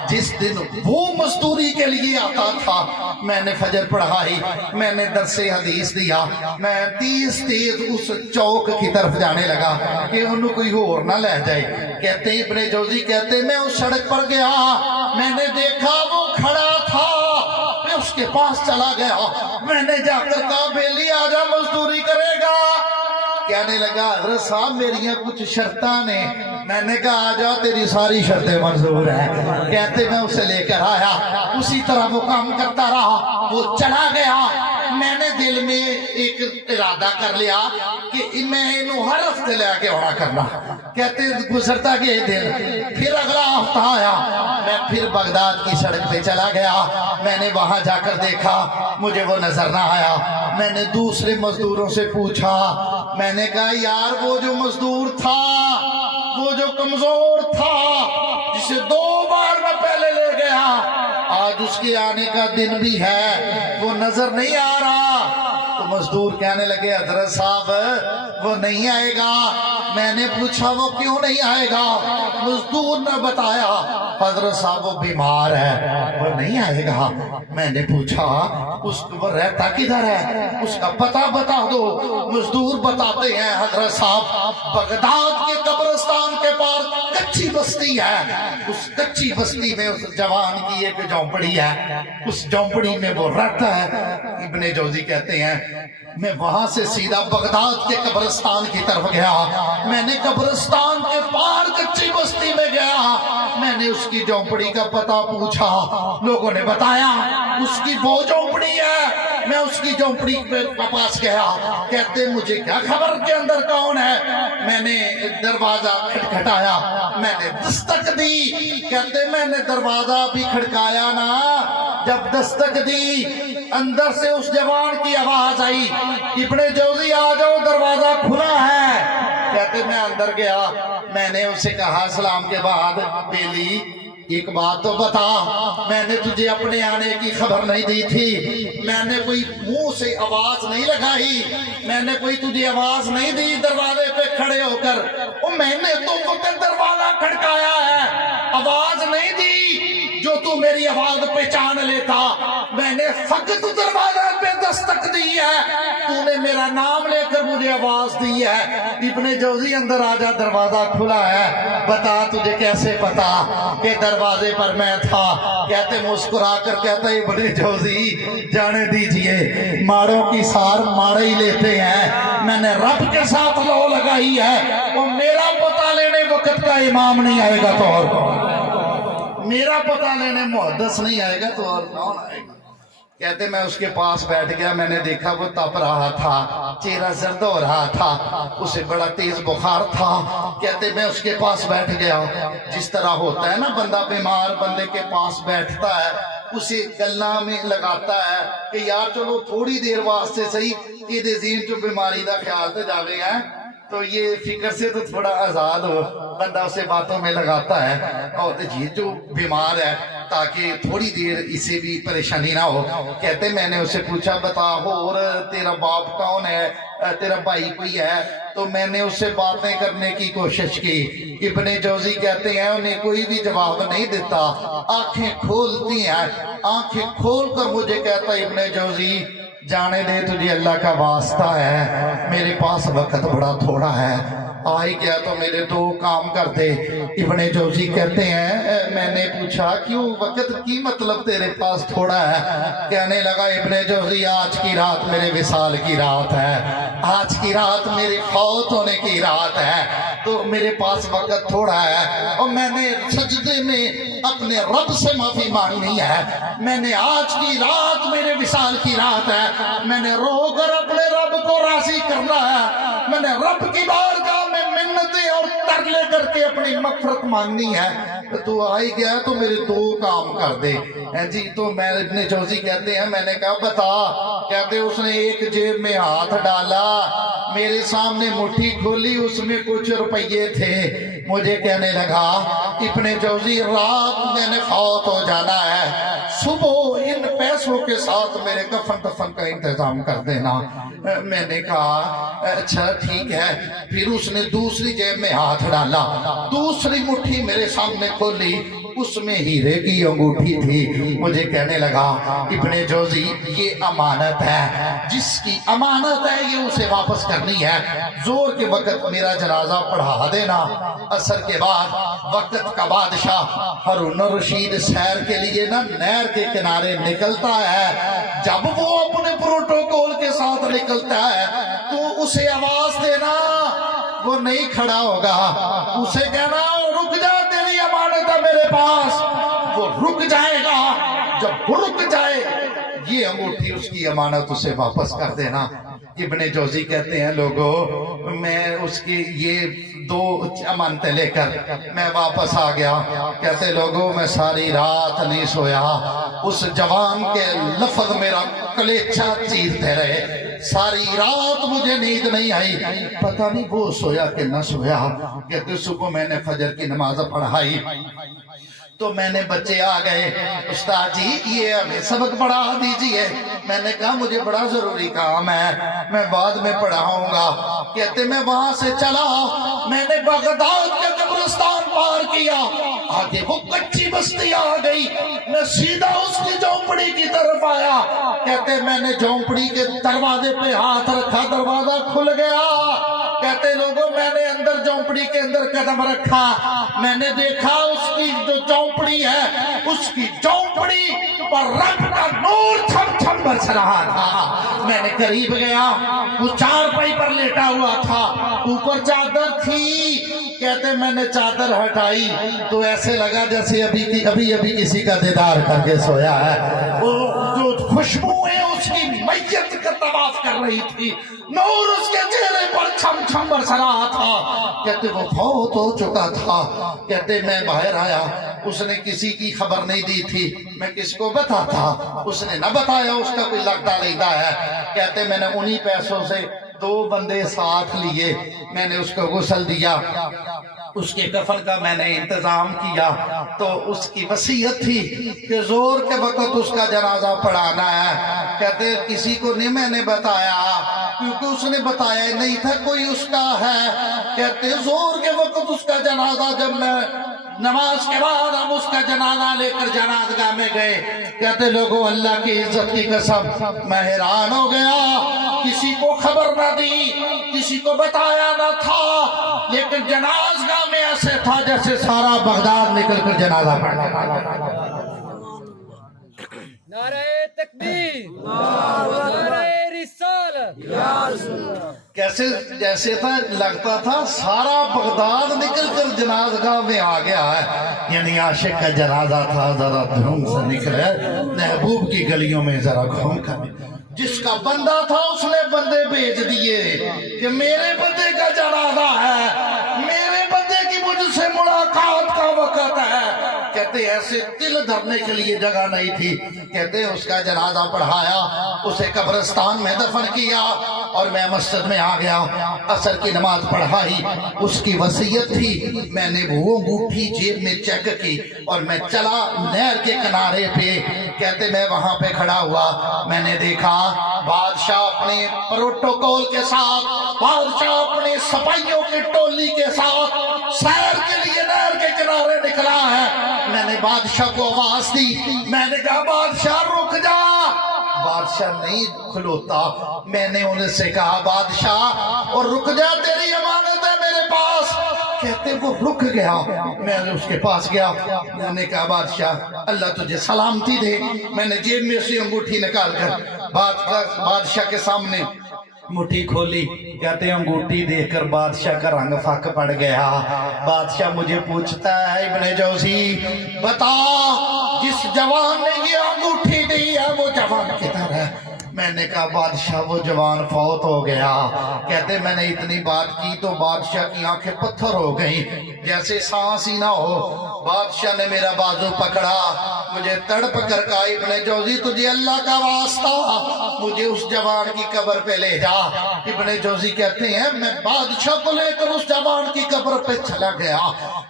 جس دن وہ مزدوری کے لیے آتا تھا. میں نے فجر پڑھائی, میں نے درس حدیث دیا, میں تیز اس چوک کی طرف جانے لگا کہ انہوں کوئی اور نہ لے جائے. کہتے ہیں ابن جوزی کہتے میں اس سڑک پر گیا, میں نے دیکھا وہ کھڑا تھا, میں اس کے پاس چلا گیا. میں نے جا کر کہا بیلی آجا مزدوری کرے گا. کہنے لگا حضرت صاحب میری کچھ شرطاں نے. میں نے کہا آجا تیری ساری شرطیں منظور ہیں. کہتے میں اسے لے کر آیا, اسی طرح وہ کام کرتا رہا, وہ چلا گیا. میں نے دل میں ایک ارادہ کر لیا کہ میں انہوں ہر ہفتے لے کے آنا کرنا. کہتے گزرتا گئے دن, پھر اگلا ہفتہ آیا, میں پھر بغداد کی سڑک پہ چلا گیا. میں نے وہاں جا کر دیکھا, مجھے وہ نظر نہ آیا. میں نے دوسرے مزدوروں سے پوچھا, میں نے کہا یار وہ جو مزدور تھا, وہ جو کمزور تھا, جسے 2 بار میں پہلے لے گیا, آج اس کے آنے کا دن بھی ہے, وہ نظر نہیں آ رہا. تو مزدور کہنے لگے حضرت صاحب وہ نہیں آئے گا. میں نے پوچھا وہ کیوں نہیں آئے گا؟ مزدور نے بتایا حضرت صاحب وہ بیمار ہے, وہ نہیں آئے گا. میں نے پوچھا وہ رہتا کدھر ہے, اس کا پتہ بتا دو. مزدور بتاتے ہیں حضرت صاحب بغداد کے قبرستان کے پاس کچی بستی ہے, اس کچی بستی میں اس جوان کی ایک جھونپڑی ہے, اس جھونپڑی میں وہ رہتا ہے. ابن جوزی کہتے ہیں میں وہاں سے سیدھا بغداد کے قبرستان کی طرف گیا. میں نے قبرستان کے پار کچی بستی میں گیا, میں نے اس کی جھونپڑی کا پتہ پوچھا. لوگوں نے بتایا اس کی وہ جھونپڑی ہے. میں اس کی جھونپڑی کے پاس گیا. کہتے مجھے کیا خبر کے اندر کون ہے؟ میں نے دروازہ کھٹکھٹایا, میں نے دستک دی. کہتے میں نے دروازہ بھی کھڑکایا نا, جب دستک دی اندر سے اس جوان کی آواز آئی ابن جوزی آ جاؤ دروازہ کھلا ہے. کہتے میں اندر گیا. میں نے اسے کہا سلام کے بعد بیلی ایک بات تو بتا, میں نے تجھے اپنے آنے کی خبر نہیں دی تھی, میں نے کوئی منہ سے آواز نہیں لگائی, میں نے کوئی تجھے آواز نہیں دی دروازے پہ کھڑے ہو کر. میں نے تو وقت دروازہ کھڑکایا ہے, آواز نہیں دی جو تو میری آواز پہچان لیتا. میں نے فقط دروازے پہ دستک دی ہے, تو نے میرا نام لے کر مجھے آواز دی ہے. ابن جوزی اندر آجا دروازہ کھلا ہے, بتا تجھے کیسے پتا کہ دروازے پر میں تھا؟ کہتے مسکرا کر کہتا ہے ابن جوزی جانے دیجئے, ماڑوں کی سار ماڑے ہی لیتے ہیں, میں نے رب کے ساتھ لو لگائی ہے, وہ میرا वक्त का इमाम नहीं आएगा तो और कौन? मेरा पता लेने मुहद्दिस नहीं आएगा तो और कौन आएगा? कहते मैं उसके पास बैठ गया, मैंने देखा वो तप रहा था, चेहरा जर्द हो रहा था, उसे बड़ा तेज बुखार था। कहते मैं उसके पास बैठ गया। जिस तरह होता है ना, बंदा बीमार बंदे के पास बैठता है, उसे गल्ला में लगाता है कि यार चलो थोड़ी देर वास्ते सही ये जीन जो बीमारी का ख्याल तो जावे है, तो ये फिक्र से तो थोड़ा आजाद हो, बंदा उसे बातों में लगाता है और ये जो बीमार है ताकि थोड़ी देर इसे भी परेशानी ना हो। कहते मैंने उसे पूछा बता और तेरा बाप कौन है, तेरा भाई कोई है? तो मैंने उससे बातें करने की कोशिश की। इब्ने जौजी कहते हैं उन्हें कोई भी जवाब नहीं देता, आंखें खोलती हैं, आंखें खोल कर मुझे कहता इब्ने जौजी जाने दे, तुझे अल्लाह का वास्ता है, मेरे पास वक्त बड़ा थोड़ा है, आ ही गया तो मेरे दो काम कर दे। इब्ने जौजी कहते हैं मैंने पूछा क्यों वक्त की मतलब तेरे पास थोड़ा है? कहने लगा इब्ने जौजी आज की रात मेरे विसाल की रात है, आज की रात मेरे फौत होने की रात है, तो मेरे पास वक्त थोड़ा है और मैंने सजदे में अपने रब से माफी मांगनी है। मैंने आज की रात मेरे विसाल की रात है, मैंने रो कर अपने रब को राजी करना है, मैंने रब की बारगाह में मिन्नतें और तरले करके अपनी मगफरत मांगनी है। तो तू आ ही गया तो मेरे दो काम कर दे जी। तो मैं इब्ने जौजी कहते हैं मैंने कहा बता। कहते उसने एक जेब में हाथ डाला, मेरे सामने मुट्ठी खोली, उसमें कुछ रुपये थे। मुझे कहने लगा इब्ने जौजी रात मैंने फौत हो जाना है, सुबह इन पैसों के साथ मेरे कफन दफन का इंतजाम कर देना। मैंने कहा अच्छा ठीक है। फिर उसने दूसरी जेब में हाथ डाला, दूसरी मुट्ठी मेरे सामने खोली, उसमें हीरे की अंगूठी थी। मुझे कहने लगा इब्ने जौजी ये अमानत है, जिसकी अमानत है ये उसे वापस करनी है। जोर के वक्त मेरा जनाजा पढ़ा देना। असर के बाद वक्त का बादशाह हारून रशीद सैर के लिए ना नहर के किनारे निकलता है। जब वो अपने प्रोटोकॉल के साथ निकलता है तो उसे आवाज देना, वो नहीं खड़ा होगा, उसे कहना रुक जा तेरी अमानत है मेरे पास, वो रुक जाएगा। जब वो रुक जाए ये अंगूठी उसकी अमानत उसे वापस कर देना। इब्ने जौजी कहते हैं लोगों मैं उसकी ये दो अमानतें लेकर मैं वापस आ गया। कहते लोगों मैं सारी रात नहीं सोया, उस जवान के लफ्ज मेरा कलेजा चीरते रहे, सारी रात मुझे नींद नहीं आई, पता नहीं वो सोया कि न सोया। कहते सुबह मैंने फजर की नमाज पढ़ाई तो मैंने बच्चे आ गए, उस्ताद जी ये हमें सबक पढ़ा दीजिए। मैंने कहा मुझे बड़ा जरूरी काम है, मैं बाद में पढ़ाऊंगा। कहते मैं वहां से चला, मैंने बगदाद के कब्रिस्तान पार किया, आगे वो कच्ची बस्ती आ गई, मैं सीधा उसकी झोंपड़ी की तरफ आया। कहते मैंने झोंपड़ी के दरवाजे पे हाथ रखा, दरवाजा खुल गया। कहते लोगों मैंने अंदर झोंपड़ी के अंदर कदम रखा, मैंने देखा उसकी जो झोंपड़ी है उसकी झोंपड़ी पर रब का नूर छम छम बरस रहा था। मैंने करीब गया, वो चारपाई पर लेटा हुआ था, ऊपर चादर थी। कहते मैंने चादर हटाई तो ऐसे लगा जैसे अभी किसी का दीदार करके सोया है। वो जो खुशबू है उसकी मैयत का तवाफ कर रही थी, नूर उसके चेहरे पर छम छम बरस रहा था। कहते वो फौत हो चुका था। कहते मैं बाहर आया, उसने किसी की खबर नहीं दी थी, मैं किसको बताता, उसने न बताया, उसका कोई लगता लेता है। कहते मैंने उन्हीं पैसों से दो बंदे साथ लिए, मैंने उसको गुस्ल दिया, उसके कफन का मैंने इंतजाम किया। तो उसकी वसीयत थी कि जोर के वक्त उसका जनाजा पढ़ाना है। कहते किसी को नहीं मैंने बताया, क्योंकि उसने बताया नहीं था कोई उसका है। कहते जोर के वक्त उसका जनाजा, जब मैं नमाज के बाद हम उसका जनाजा लेकर जनाजगाह में गए। कहते लोगों अल्लाह की इज्जत की कसम मैं हैरान हो गया, किसी को खबर ना दी, किसी को बताया ना था, लेकिन जनाजगाह में ऐसे था जैसे सारा बगदाद निकल कर जनाजा पढ़ने वाला। नारे तकबीर, नारे रिसालत। कैसे जैसे था लगता था सारा बगदाद निकल कर जनाजगाह में आ गया है, यानी आशिक का जनाजा था, जरा धूम से निकले महबूब की गलियों में जरा घूम कर। जिसका बंदा था उसने बंदे भेज दिए कि मेरे बंदे का जनाजा है, मेरे बंदे की मुझसे मुलाकात का वक्त है। कहते ऐसे दिल धरने के लिए जगह नहीं थी। कहते उसका जनाजा पढ़ाया, उसे कब्रिस्तान में दफन किया और मैं मस्जिद में आ गया, असर की नमाज पढ़ाई। उसकी वसीयत थी, मैंने वो अंगूठी जेब में चेक की और मैं चला नहर के किनारे पे। कहते मैं वहां पे खड़ा हुआ, मैंने देखा बादशाह अपने प्रोटोकॉल के साथ, बादशाह अपने सिपाहियों की टोली के साथ सैर के लिए नहर के किनारे निकला है। मैंने बादशाह को आवाज दी, मैंने कहा बादशाह रुक जा। बादशाह नहीं खुलोता। मैंने उनसे कहा बादशाह और रुक जा, तेरी अमानत है मेरे पास। कहते वो रुक गया। मैं उसके पास गया, मैंने कहा बादशाह अल्लाह तुझे सलामती दे। मैंने जेब में से अंगूठी निकाल कर बादशाह के सामने मुट्ठी खोली। कहते अंगूठी देखकर बादशाह का रंग फक पड़ गया। बादशाह मुझे पूछता है इब्ने जौजी बता, जिस जवान ने ये अंगूठी दी है वो जवान किधर है? मैंने कहा बादशाह वो जवान फौत हो गया। कहते मैंने इतनी बात की तो बादशाह की आंखें पत्थर हो गई, जैसे सांस ही ना हो। बादशाह ने मेरा बाजू पकड़ा, मुझे तड़प कर कहा इब्ने जौजी तुझे अल्लाह का वास्ता मुझे उस जवान की कब्र पे ले जा। इब्ने जौजी कहते हैं मैं बादशाह को लेकर उस जवान की कब्र पे चला गया।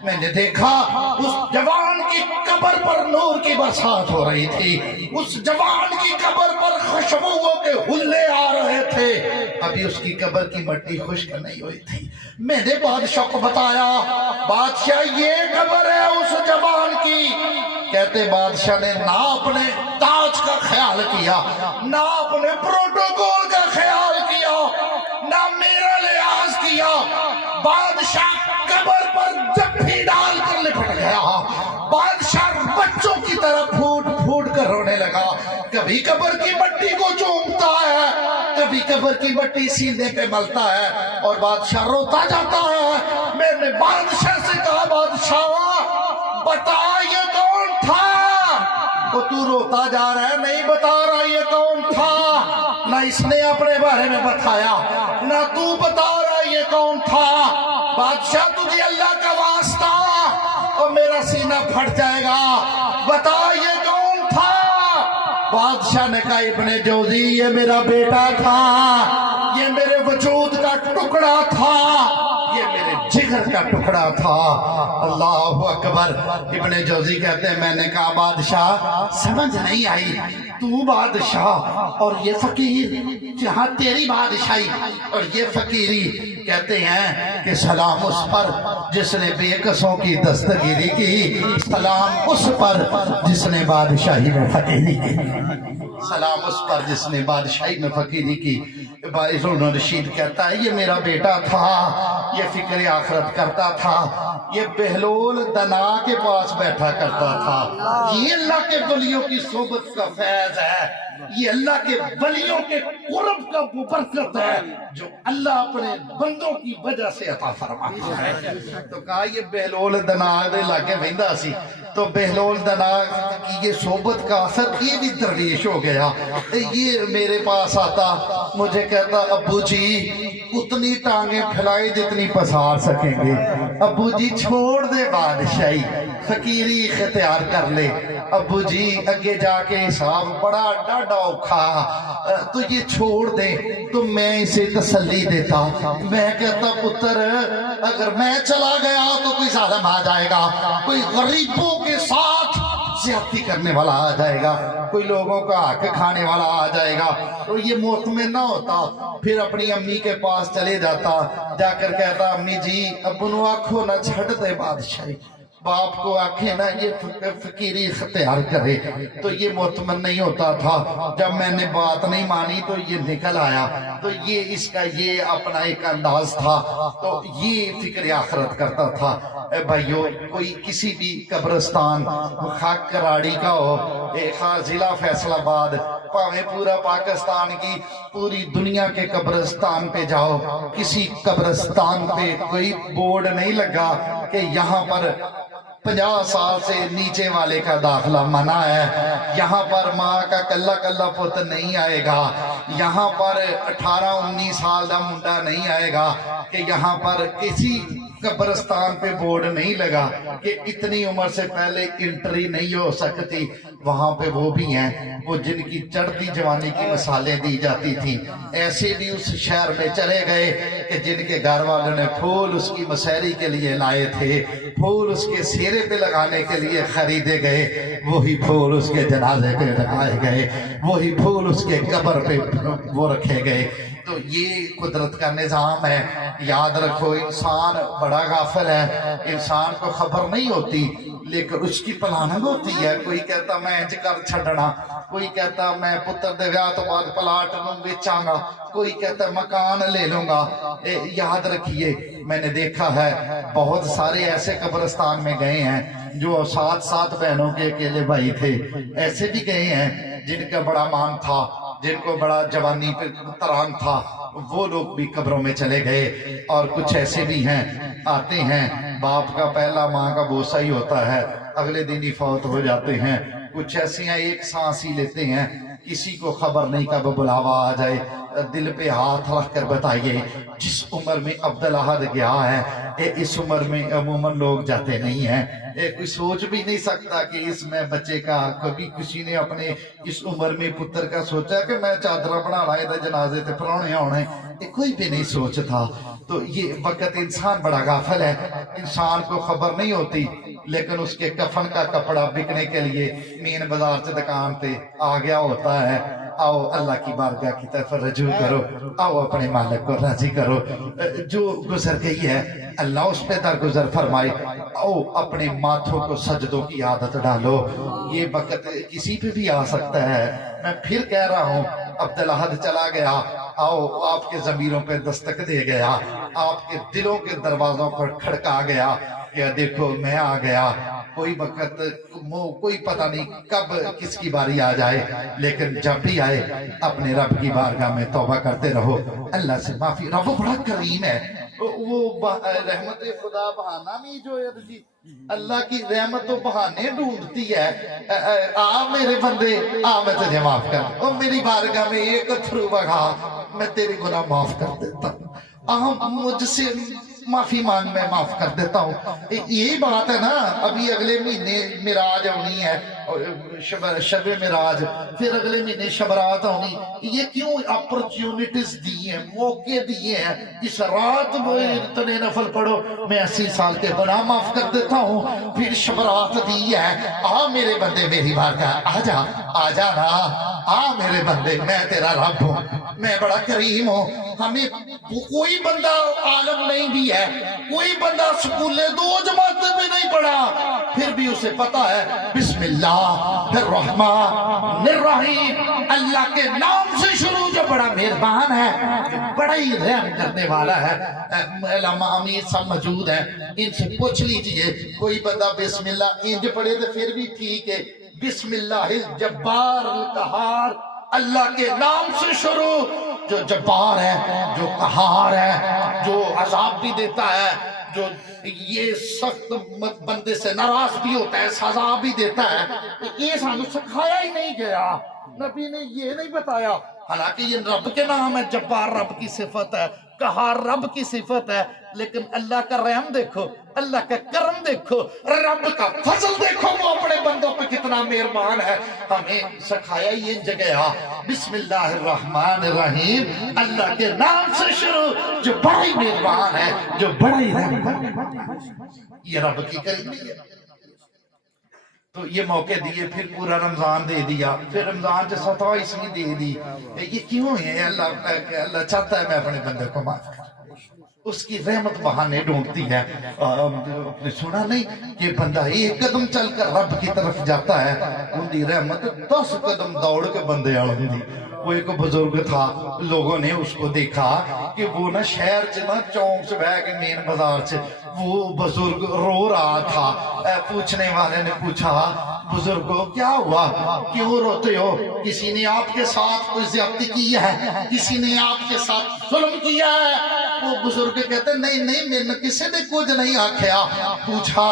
मैंने देखा उस जवान की कब्र पर नूर की बरसात हो रही थी, उस जवान की कब्र पर खुशबुओं के हुल्ले आ रहे थे। अभी उसकी कब्र की मट्टी खुश्क नहीं हुई थी। मैंने बादशाह को बताया बादशाह ये कब्र है उस जवान की। कहते बादशाह ने ना अपने ताज का ख्याल किया, ना अपने प्रोटोकॉल का ख्याल किया, ना मेरा लिहाज किया। बादशाह कब्र पर जफ्फी डालकर लिपट गया। बादशाह बच्चों की तरह फूट फूट कर रोने लगा। कभी कब्र की मट्टी को चूमता है, कभी कब्र की मट्टी सीने पे मलता है और बादशाह रोता जाता है। मैंने बादशाह से कहा बादशाह बता ये कौन था? तो तू रोता जा रहा है, नहीं बता रहा ये कौन था। ना इसने अपने बारे में बताया, ना तू बता रहा ये कौन था। बादशाह तुझे अल्लाह का वास्ता और मेरा सीना फट जाएगा, बता ये कौन था। बादशाह ने कहा इब्ने जौजी ये मेरा बेटा था, ये मेरे वजूद का टुकड़ा था, ये मेरे जिगर का टुकड़ा था। अल्लाह अकबर। इब्ने जौजी कहते हैं मैंने कहा बादशाह समझ नहीं आई, तू बादशाह और ये फकीर, जहाँ तेरी बादशाही और ये फकीरी। कहते हैं कि सलाम उस पर जिसने बेकसों की दस्तगिरी की, सलाम उस पर जिसने बादशाही में फकीरी की, सलाम उस पर जिसने बादशाही में फकीरी की। रशीद कहता है ये मेरा बेटा था, ये फिक्र आखिरत करता था, ये बहलोल दना के पास बैठा करता था। ये अल्लाह के वलियों की सोबत का फैज है, ये अल्लाह के वलियों के कुर्ब का वो बरकत है जो अल्लाह अपने बंदों की वजह से अता फरमाता है। तो कहा ये बहलोल दना दे लागे बहिंदा सी, तो बहलोल दना की ये सोबत का असर ये भी दरवेश हो गया। ये मेरे पास आता, मुझे कहता अब्बू जी उतनी टांगे फैलाई जितनी पसार सकेंगे। अब्बू जी छोड़ दे बादशाही, फकीरी इख्तियार कर ले। अब्बू जी अगे जाके हिसाब बड़ा डाढ़ा औखा, तो ये छोड़ दे। तो मैं इसे तसल्ली देता, मैं कहता पुत्र अगर मैं चला गया तो कोई जालिम आ जाएगा, कोई गरीबों के साथ ज्यादती करने वाला आ जाएगा, कोई लोगों का हक खाने वाला आ जाएगा। तो ये मुतमिन ना होता, फिर अपनी अम्मी के पास चले जाता, जाकर कहता अम्मी जी अपनों आंखों न छड़ दे बादशाही, बाप को आंखें ना ये फकीरी इख्तियार करे। तो ये मुतमन नहीं होता था। जब मैंने बात नहीं मानी तो ये निकल आया। तो ये इसका ये अपना एक अंदाज था, तो ये फिक्र आखिरत करता था। भाइयों कोई किसी भी कब्रिस्तान खाक कराड़ी का हो, जिला फैसलाबाद भावे पूरा पाकिस्तान की पूरी दुनिया के कब्रिस्तान पे जाओ, किसी कब्रिस्तान पे कोई बोर्ड नहीं लगा कि यहाँ पर 50 साल से नीचे वाले का दाखिला मना है, यहाँ पर माँ का कल्ला कल्ला पुत नहीं आएगा, यहाँ पर 18-19 साल का मुंडा नहीं आएगा, कि यहाँ पर किसी कब्रिस्तान पे बोर्ड नहीं लगा कि इतनी उम्र से पहले एंट्री नहीं हो सकती। वहां पे वो भी हैं वो जिनकी चढ़ती जवानी की मिसालें दी जाती थी। ऐसे भी उस शहर में चले गए कि जिनके घर वालों ने फूल उसकी मसहरी के लिए लाए थे, फूल उसके सिरे पे लगाने के लिए खरीदे गए, वही फूल उसके जनाजे पे लगाए गए, वही फूल उसके कब्र पे वो रखे गए। तो ये कुदरत का निज़ाम है। याद रखो, इंसान बड़ा गाफिल है, इंसान को खबर नहीं होती, लेकिन उसकी प्लानिंग होती है। कोई कहता मैं इंज कर छड़ना, कोई कहता मैं पुत्र दे व्याह तो बाद प्लाट नूं बेचांगा, कोई कहता मकान ले लूंगा। याद रखिए, मैंने देखा है बहुत सारे ऐसे कब्रिस्तान में गए हैं जो 7 बहनों के अकेले भाई थे, ऐसे भी गए हैं जिनका बड़ा मान था, जिनको बड़ा जवानी पे तरान था, वो लोग भी कब्रों में चले गए। और कुछ ऐसे भी हैं आते हैं, बाप का पहला माँ का बोसा ही होता है, अगले दिन ही फौत हो जाते हैं। कुछ ऐसे हैं एक सांस ही लेते हैं, किसी को खबर नहीं कब बुलावा आ जाए। दिल पे हाथ रख कर बताइए, जिस उम्र में अब्दुल अहद गया है, इस उम्र में अमूमन लोग जाते नहीं हैं। कोई सोच भी नहीं सकता कि इसमें बच्चे का, कभी किसी ने अपने इस उम्र में पुत्र का सोचा कि मैं चादरा बनाना है जनाजे ते परौने आने, कोई भी नहीं सोचता। तो ये वक्त इंसान बड़ा गाफिल है, इंसान को खबर नहीं होती, लेकिन उसके कफन का कपड़ा बिकने के लिए मेन बाजार से दुकान पे आ गया होता है। आओ अल्लाह की बारगाह की तरफ रजू करो, आओ अपने मालिक को राजी करो। जो गुजर गई है अल्लाह उस पे दरगुजर फरमाए। आओ अपने माथों को सजदों की आदत डालो, ये वक्त किसी पे भी आ सकता है। मैं फिर कह रहा हूँ, अब्दुल अहद चला गया, आओ आपके जमीरों पे दस्तक दे गया, आपके दिलों के दरवाजों पर खड़का गया कि देखो मैं आ गया। कोई वक्त कोई पता नहीं कब किसकी बारी आ जाए, लेकिन जब भी आए अपने रब की बारगाह में तौबा करते रहो, अल्लाह से माफी। रब बड़ा करीम है, वो रहमत खुदा बहाना नहीं जो जी, अल्लाह की रहमत तो बहाने ढूंढती है। आ मेरे बंदे, आ मैं तुझे माफ कर, और मेरी बारगाह में एक अथरू बहा, मैं तेरे गुनाह माफ कर देता हूँ, मुझसे माफी मांग, मैं माफ कर देता हूँ। यही बात है ना। अभी अगले महीने मिराज होनी है, शब मिराज, फिर अगले महीने शबरात होनी। ये क्यों अपॉर्चुनिटीज दी हैं, मौके दिए हैं। इस रात वो इतने नफल पढ़ो, मैं 80 साल के गुनाह माफ कर देता हूँ। फिर शबरात दी है, आ मेरे बंदे मेरी बारगाह आजा, आजा ना, आ मेरे बंदे, मैं तेरा रब हूँ, मैं बड़ा करीम हूँ। हमें कोई बंदा आलम नहीं भी है, कोई बंदा स्कूले 2 जमातें भी नहीं पढ़ा, फिर भी उसे पता है बिस्मिल्लाहिर्रहमानिर्रहीम, अल्लाह के नाम से शुरू, जो बड़ा मेहरबान है, जो बड़ा ही रहम करने वाला है। अमीर सब मौजूद है, इनसे पूछ लीजिए, कोई बंदा बिस्मिल्लाह इंज पढ़े तो फिर भी ठीक है। बिस्मिल्लाहिल जब्बार कहार, अल्लाह के नाम से शुरू, जो जब्बार है, जो कहार है, जो अजाब भी देता है, जो ये सख्त बंदे से नाराज भी होता है, सजा भी देता है। ये सानू सिखाया ही नहीं गया, नबी ने ये नहीं बताया। हालांकि ये रब के नाम है, जब्बार रब की सिफत है, कहार रब की सिफत है, लेकिन अल्लाह का रहम देखो, अल्लाह का करम देखो, रब का फजल देखो, वो अपने बंदों पे कितना मेहरबान है। हमें सिखाया ये जगह, बिस्मिल्लाहिर्रहमानिर्रहीम, अल्लाह के नाम से शुरू, जो बड़ा ही मेहरबान है, जो बड़ा ही रहम, ये रब की करीमी है। तो ये मौके दिए, फिर पूरा रमजान दे दिया, फिर रमजान से 27वीं दे दी। ये क्यों है? अल्लाह चाहता है मैं अपने बंदे को माफ कर, उसकी रहमत बहाने ढूंढती है। आपने सुना नहीं कि बंदा 1 कदम चलकर रब की तरफ जाता है, उनकी रहमत 10 कदम दौड़ के बंदे आल हुंदी। वो एक बुजुर्ग था, लोगों ने उसको देखा कि वो ना शहर च ना चौक च बह के मेन बाजार च वो बुजुर्ग रो रहा था। पूछने वाले ने पूछा, बुजुर्गो क्या हुआ, क्यों रोते हो? किसी ने आपके साथ कोई ज्यादती की है? किसी ने आपके साथ जुल्म किया है? वो बुजुर्ग कहते नहीं नहीं, मैंने किसी ने कुछ नहीं आख्या। पूछा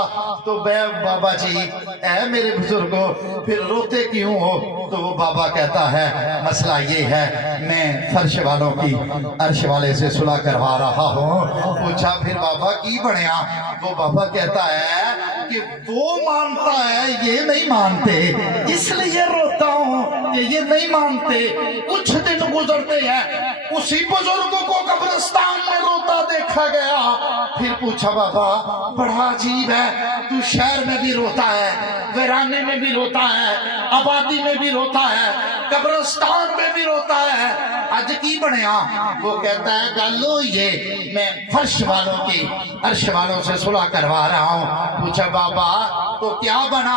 तो बाबा जी ऐ मेरे बुजुर्गो फिर रोते क्यों हो? तो वो बाबा कहता है मसला ये है, मैं फर्श वालों की अर्श वाले से सुलह करवा रहा हूँ। पूछा फिर बाबा की बनया? वो बाबा कहता है कि वो मानता है ये नहीं मानते, इसलिए रोता हूँ कि ये नहीं मानते। कुछ दिन गुजरते हैं, उसी बुजुर्ग को कब्रिस्तान में रोता देखा गया। फिर पूछा बाबा बड़ा अजीब है, तू शहर में भी रोता है, वीराने में भी रोता है, आबादी में भी रोता है, कब्रिस्तान में भी रोता है, आज की बनया? वो कहता है गलो ये मैं फर्श वालों की अर्श वालों से सुलह करवा रहा हूँ। पूछा बाबा तो क्या बना?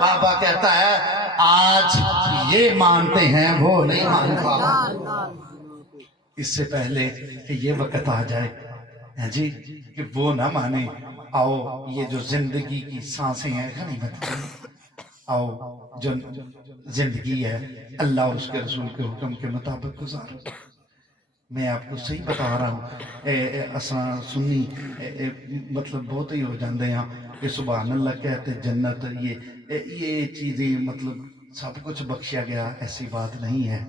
बाबा कहता है आज ये मानते हैं वो नहीं मानता। इससे पहले कि ये वक्त आ जाए है जी कि वो ना माने, आओ ये जो जिंदगी की सांसें हैं गनीमत, आओ जो जिंदगी है अल्लाह और उसके रसूल के हुक्म के मुताबिक गुजारो। मैं आपको सही बता रहा हूँ, असा सुन्नी मतलब बहुत ही हो जाते हैं कि सुभान अल्लाह कहते जन्नत ये चीज़ें मतलब सब कुछ बख्शिया गया, ऐसी बात नहीं है।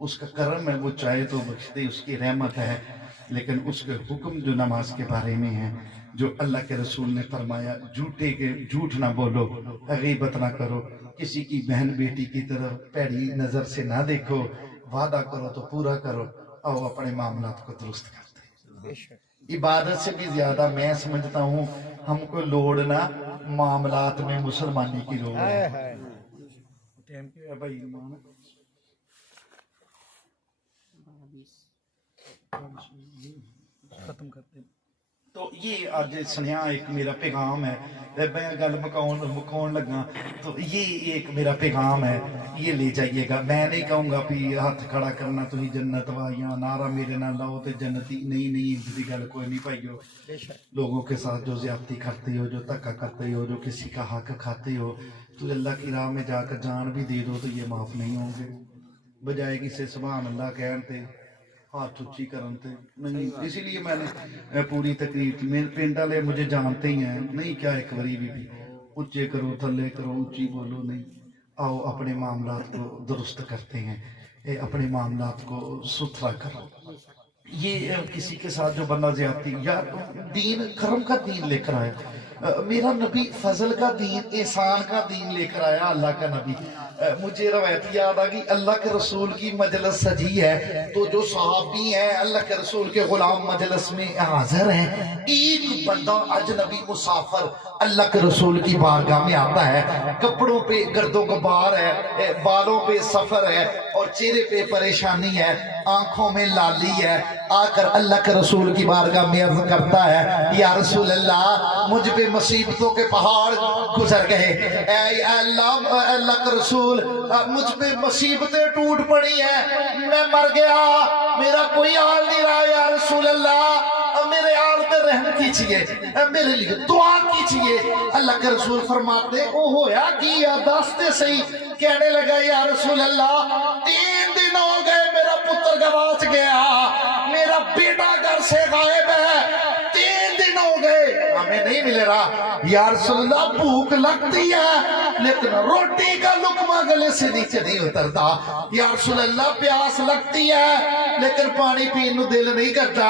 उसका करम है, वो चाहे तो बख्श दे, उसकी रहमत है। लेकिन उसके हुक्म जो नमाज के बारे में है, जो अल्लाह के रसूल ने फरमाया झूठ ना बोलो, गीबत ना करो, किसी की बहन बेटी की तरफ पैड़ी नजर से ना देखो, वादा करो तो पूरा करो, और अपने मामलात को दुरुस्त करते। इबादत से भी ज्यादा मैं समझता हूँ हमको लोड़ ना मामलात में मुसलमानी की लोड़ है। भाई खत्म करते हैं। तो ये आज सुनिया एक मेरा पैगाम है, मैं गल मुकाउन लगा तो ये एक मेरा पैगाम है, ये ले जाइएगा। मैं नहीं कहूँगा भी हाथ खड़ा करना तुम जन्नत वाइया नारा मेरे ना लाओ तो जन्नती, नहीं इनकी गल कोई नहीं पाइयो। लोगों के साथ जो ज्यादती करते हो, जो धक्का करते हो, जो किसी का हक खाते हो, तो अल्लाह की राह में जाकर जान भी दे दो तो ये माफ नहीं होंगे, बजाय किसी सुभान अल्लाह कहते हाथ उच्ची करन थे नहीं। इसीलिए मैंने पूरी तकरीर मेरे पिंड वाले मुझे जानते ही हैं, नहीं क्या एक बारी भी उच्चे करो थल्ले करो उच्ची बोलो नहीं। आओ अपने मामलात को दुरुस्त करते हैं, अपने मामलात को सुथरा करो। ये किसी के साथ जो बंदा ज्यादती या दीन करम का दीन लेकर आया, मेरा नबी फजल का दीन एहसान का दीन लेकर आया, अल्लाह का नबी। मुझे रवायत याद आ गई, अल्लाह के रसूल की मजलिस सजी है तो जो सहाबी हैं अल्लाह के रसूल के गुलाम मजलिस में हाजिर हैं। एक बंदा अजनबी मुसाफिर अल्लाह के रसूल की बारगाह में आता है, कपड़ों पे गर्दो गुबार है, बालों पे सफर है और चेहरे पे परेशानी है, आंखों में लाली है। आकर अल्लाह के रसूल की बारगाह में अर्ज करता है या रसूल अल्लाह मुझ पे मुसीबतों के पहाड़ गुजर गए, अल्लाह के रसूल मुझ पे मुसीबतें टूट पड़ी है, मैं मर गया, मेरा कोई हाल नहीं रहा, या रसूल अल्लाह मेरे हाल पे रहम कीजिए, मेरे लिए दुआ कीजिए। अल्लाह के रसूल फरमाते ओ होया कि यादाश्ते सही। कहने लगा या रसूल अल्लाह 3 दिन हो गए मेरा पुत्र गवाच गया, मेरा बेटा घर से गायब है, 3 दिन हो गए हमें नहीं मिल रहा। या रसूल अल्लाह भूख लगती है लेकिन रोटी का लुकमा गले से नीचे नहीं उतरता। या रसूल अल्लाह प्यास लगती है लेकिन पानी पीने को दिल नहीं करता।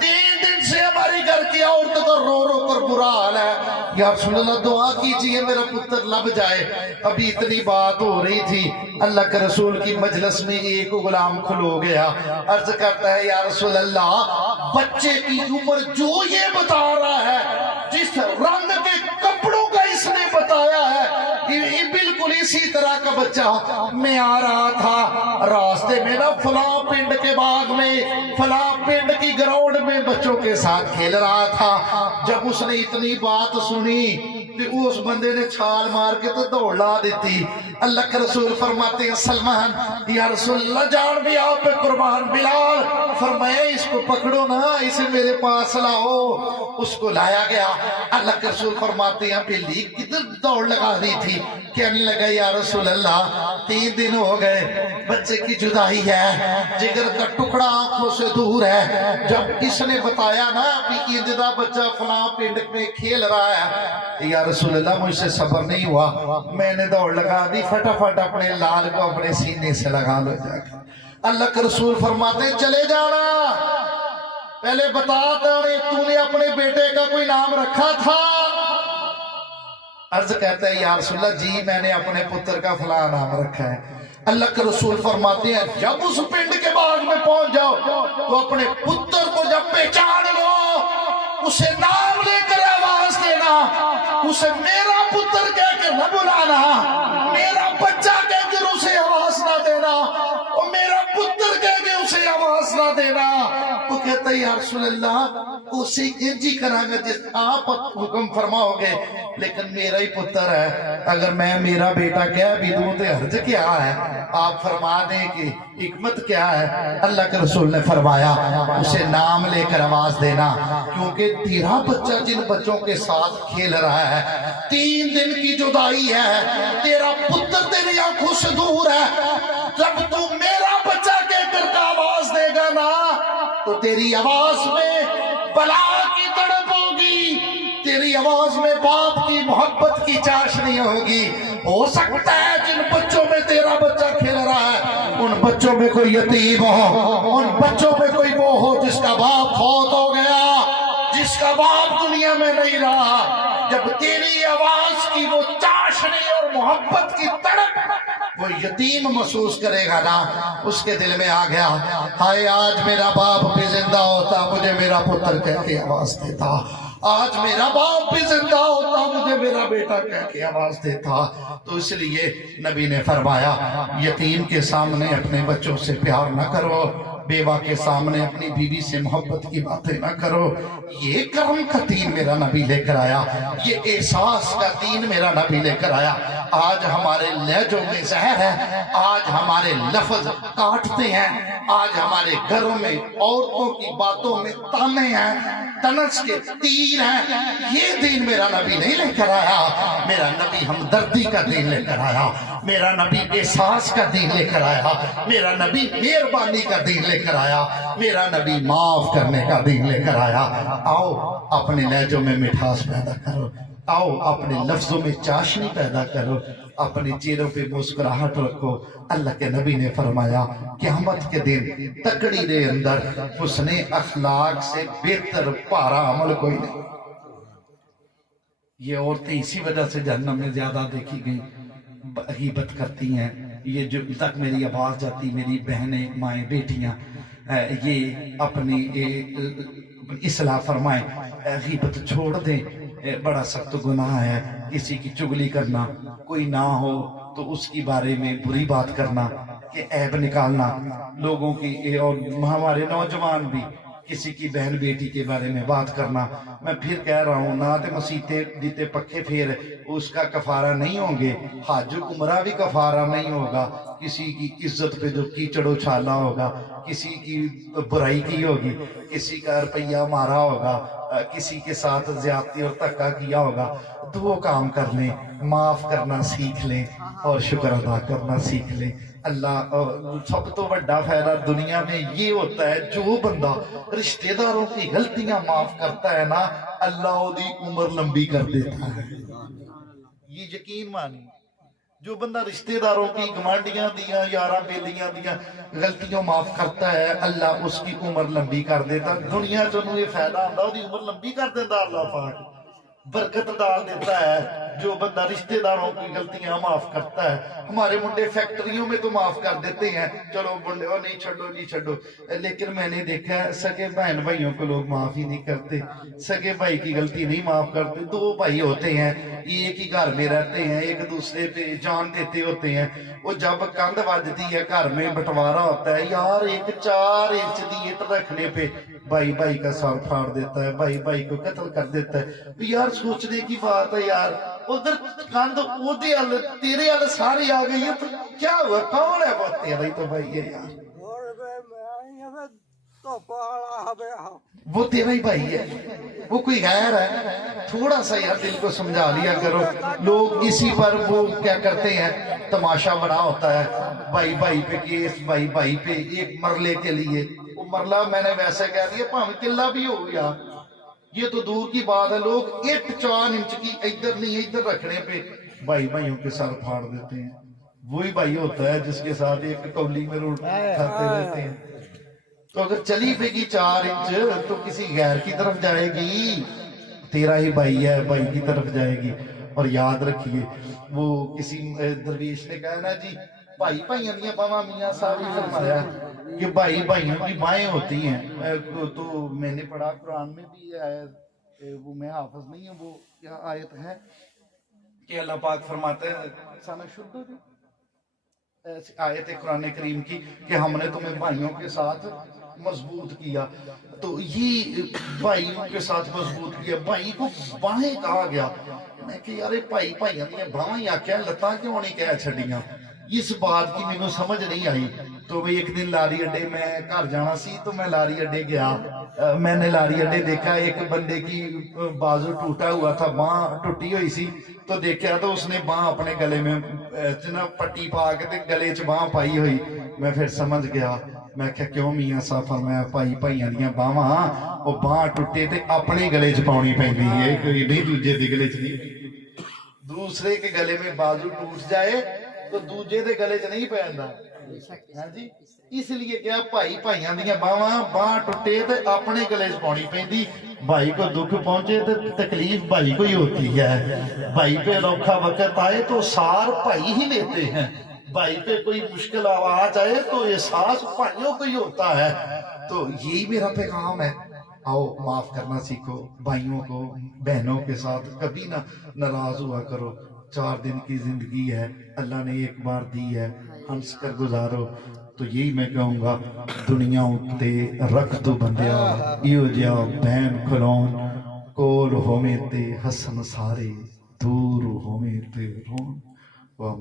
3 दिन से हमारी घर की औरतों का रो रो कर बुरा हाल है। या रसूल अल्लाह दुआ कीजिए मेरा पुत्र लब जाए। अभी इतनी बात हो रही थी, अल्लाह के रसूल की मजलिस में एक गुलाम खुलो गया, अर्ज करता है या रसूल अल्लाह बच्चे की उम्र जो ये बता रहा है, जिस रंग के कपड़ों का इसने बताया है, ये बिल्कुल इसी तरह का बच्चा। मैं आ रहा था रास्ते में ना फला पिंड के बाग में, फला पिंड की ग्राउंड में बच्चों के साथ खेल रहा था। जब उसने इतनी बात सुनी ते उस बंदे ने छाल मार के तो दौड़ ला देती। अल्लाह के रसूल फरमाते हैं सलमान या रसूल अल्लाह जान भी आप पे कुर्बान। बिलाल फरमाया इसको पकड़ो ना, इसे मेरे पास लाओ। उसको लाया गया। अल्लाह के रसूल फरमाते हैं बिल्ली किधर दौड़ लगा रही थी, कहने लगा या रसूल अल्लाह 3 दिन हो गए, बच्चे की जुदाई है, जिगर का टुकड़ा आंखों से दूर है। जब इसने बताया ना कि इंदिरा बच्चा फलां पिंड में खेल रहा है, या रसूल अल्लाह मुझसे सब्र नहीं हुआ, मैंने दौड़ लगा दी, फटाफट अपने लाल को अपने सीने से लगा लो जाकर। अल्लाह के रसूल फरमाते चले जाना, पहले बता तूने अपने बेटे का कोई नाम रखा था? अर्ज कहता है या रसूल अल्लाह जी मैंने अपने पुत्र का फला नाम रखा है। अल्लाह के रसूल फरमाते हैं जब उस पिंड के बाग में पहुंच जाओ तो अपने पुत्र को जब पहचान लो, उसे नाम लेकर आवाज देना, उसे मेरा पुत्र कहकर न बुलाना, मेरा बच्चा कहकर उसे आवाज ना देना, और मेरा पुत्र कहकर उसे आवाज ना देना। वो कहता है या रसूल अल्लाह उसे इंजी करांगा जिस आप हुक्म फरमाओगे, लेकिन मेरा ही पुत्र है, अगर मैं मेरा बेटा कह भी दूं तो हर्ज क्या है, आप फरमा दें कि हिकमत क्या है। अल्लाह के रसूल ने फरमाया उसे नाम लेकर आवाज देना, क्योंकि तेरा बच्चा जिन बच्चों के साथ खेल रहा है 3 दिन की जुदाई है, तेरा पुत्र तेरी आंखों से दूर है, जब तू मेरा बच्चा कहकर का आवाज देगा ना तो तेरी आवाज में बला की तड़प होगी, तेरी आवाज में बाप की मोहब्बत की चाशनी होगी। हो सकता है जिन बच्चों में तेरा बच्चा खेल रहा है उन बच्चों में कोई यतीम हो, उन बच्चों में कोई वो हो जिसका बाप फौत हो गया, जिसका बाप दुनिया में नहीं रहा। जब तेरी आवाज की वो चाशनी और मोहब्बत की तड़प वो यतीम महसूस करेगा ना, उसके दिल में आ गया हाय आज मेरा बाप भी जिंदा होता मुझे मेरा पुत्र कह के आवाज देता, आज मेरा बाप भी जिंदा होता मुझे मेरा बेटा कह के आवाज देता। तो इसलिए नबी ने फरमाया यतीम के सामने अपने बच्चों से प्यार न करो, बेवा के सामने अपनी बीवी से मोहब्बत की बातें ना करो। ये कर्म का दीन मेरा नबी लेकर आया, ये एहसास का दीन मेरा नबी लेकर आया। आज हमारे लहजों में जहर है, आज हमारे लफ्ज काटते हैं, आज हमारे घरों में औरतों की बातों में ताने हैं, तनस के तीर हैं। ये दीन मेरा नबी नहीं लेकर आया, मेरा नबी हमदर्दी का दीन लेकर आया, मेरा नबी एहसास का दीन लेकर आया, मेरा नबी मेहरबानी का दीन लेकर आया, मेरा नबी माफ करने का दीन लेकर आया। आओ अपने लहजों में मिठास पैदा करो, आओ अपने लफ्जों में चाशनी पैदा करो, अपने चेहरों पे मुस्कुराहट रखो। अल्लाह के नबी ने फरमाया क़यामत के दिन तकड़ी दे अंदर हुस्ने अखलाक से बेहतर भारा अमल कोई नहीं। ये औरतें इसी वजह से जहन्नम में ज्यादा देखी गई, गीबत करती हैं। ये जो तक मेरी आवाज जाती, मेरी बहनें माएँ बेटियां ये अपनी इस्लाह फरमाएं, गीबत छोड़ दें, बड़ा सख्त गुनाह है। किसी की चुगली करना, कोई ना हो तो उसकी बारे में बुरी बात करना, कि ऐब निकालना लोगों की, और हमारे नौजवान भी किसी की बहन बेटी के बारे में बात करना। मैं फिर कह रहा हूँ ना तो मसीते जीते पक्के फेर उसका कफारा नहीं होंगे, हज उमरा भी कफारा नहीं होगा। किसी की इज्जत पे जो कीचड़ उछाला होगा, किसी की बुराई की होगी, किसी का रुपया मारा होगा, किसी के साथ ज्यादती और धक्का किया होगा, तो वो काम कर लें, माफ करना सीख लें और शुक्र अदा करना सीख लें। अल्लाह सब तो बड़ा फायदा दुनिया में ये होता है, जो बंदा रिश्तेदारों की गलतियां माफ करता है ना, अल्लाह उसकी उम्र लंबी कर देता है। ये यकीन मानिए, जो बंदा रिश्तेदारों की, गवांडियां दियां, यारा बेलियां दियां गलतियों माफ करता है, अल्लाह उसकी उम्र लंबी कर देता। दुनिया च ये फायदा आता, उसकी उम्र लंबी कर देता, अल्लाह पाक बरकत डाल देता है। जो बंदा रिश्तेदारों की गलतियां माफ करता है, हमारे मुंडे फैक्ट्रियों में तो माफ कर देते हैं, चलो मुंडे ओ नहीं छो नहीं छो, लेकिन मैंने देखा है सगे बहन भाइयों को लोग माफ ही नहीं करते, सगे भाई की गलती नहीं माफ करते। 2 भाई होते हैं, एक ही घर में रहते हैं, एक दूसरे पे जान देते होते हैं, वो जब कंध बजती है घर में बंटवारा होता है, यार एक 4 इंच की ईंट रखने पे भाई भाई का सर फाड़ देता है, भाई भाई को कत्ल कर देता है। तो यार सोचने की बात है यार, उधर कंध ओदे अल तेरे अल सारी आ गई है, तो क्या हुआ, कौन है वो तेरा ही तो भाई है यार, वो तेरा ही भाई है, वो कोई गैर है। थोड़ा सा यार दिल को समझा लिया करो। लोग इसी पर वो क्या करते हैं, तमाशा बना होता है, भाई भाई पे केस, भाई भाई पे एक मरले के लिए। वो मरला मैंने वैसे कह दिया, भावे किला भी हो गया, ये तो दूर की बात है। लोग 1-4 इंच की इधर नहीं इधर रखने पे भाई भाइयों के सर फाड़ देते हैं। वही भाई होता है जिसके साथ एक कौली में रोटी खाते रहते हैं। तो अगर चली फिगी 4 इंच तो किसी गैर की तरफ जाएगी, तेरा ही भाई है, भाई की तरफ जाएगी। और याद रखिए, वो किसी दरवेश ने कहा ना जी, भाई भाइयों दी बावां, मियां साहब ने फरमाया कि भाई भाइयों की बाहें होती हैं। तो मैंने पढ़ा कुरान में भी है, वो मैं हाफिज नहीं हूँ, वो क्या आयत है कि अल्लाह पाक फरमाते हैं, साना शुद्ध हो जी, आयत कुरान करीम की कि हमने तुम्हें भाइयों के साथ मजबूत किया। तो ये भाइयों के साथ मजबूत किया, भाई को बाहें कहा गया। मैं कि यार भाई भाइयों दी बाहें आख्या, लत्तां क्यों नहीं कह छड़ियां, इस बात की मैनू समझ नहीं आई। तो भाई एक दिन लारी अड्डे, मैं घर जाना सी तो मैं लारी अड्डे गया, मैंने लारी अड्डे देखा एक बंदे की बाजू टूटा हुआ था, बांह टूटी हुई सी। तो देखा तो उसने बांह अपने गले में ना पट्टी पा के गले च बांह पाई हुई। मैं फिर समझ गया, मैं क्या क्यों मियां साहब फरमाया भाई भाइयों दी बावां, वो बांह टुटे ते अपने गले च पाउणी पैंदी है, कोई नहीं दूजे दे गले च नहीं। दूसरे के गले में बाजू टूट जाए तो दूजे दे गले च नहीं पैंदा है जी। इसलिए क्या भाई भाइयों दी बावां, बांह टुटे ते अपने गले च पाउणी पैंदी। भाई को दुख पहुंचे तो तकलीफ भाई को ही होती है। भाई पे औखा वक्त आए तो सार भाई ही लेते हैं, भाई पे कोई मुश्किल आवाज आए तो एहसास भाइयों को ही होता है। तो यही मेरा पैगाम है, आओ माफ करना सीखो, भाइयों को बहनों के साथ कभी ना नाराज हुआ करो। 4 दिन की जिंदगी है, अल्लाह ने एक बार दी है, हंस कर गुजारो। तो यही मैं कहूँगा, दुनिया उत्ते रख दो बंदिया, इहो जिहा बहन खलोन, कोल होवे ते हसन सारे, दूर होवे ते रोन। वाह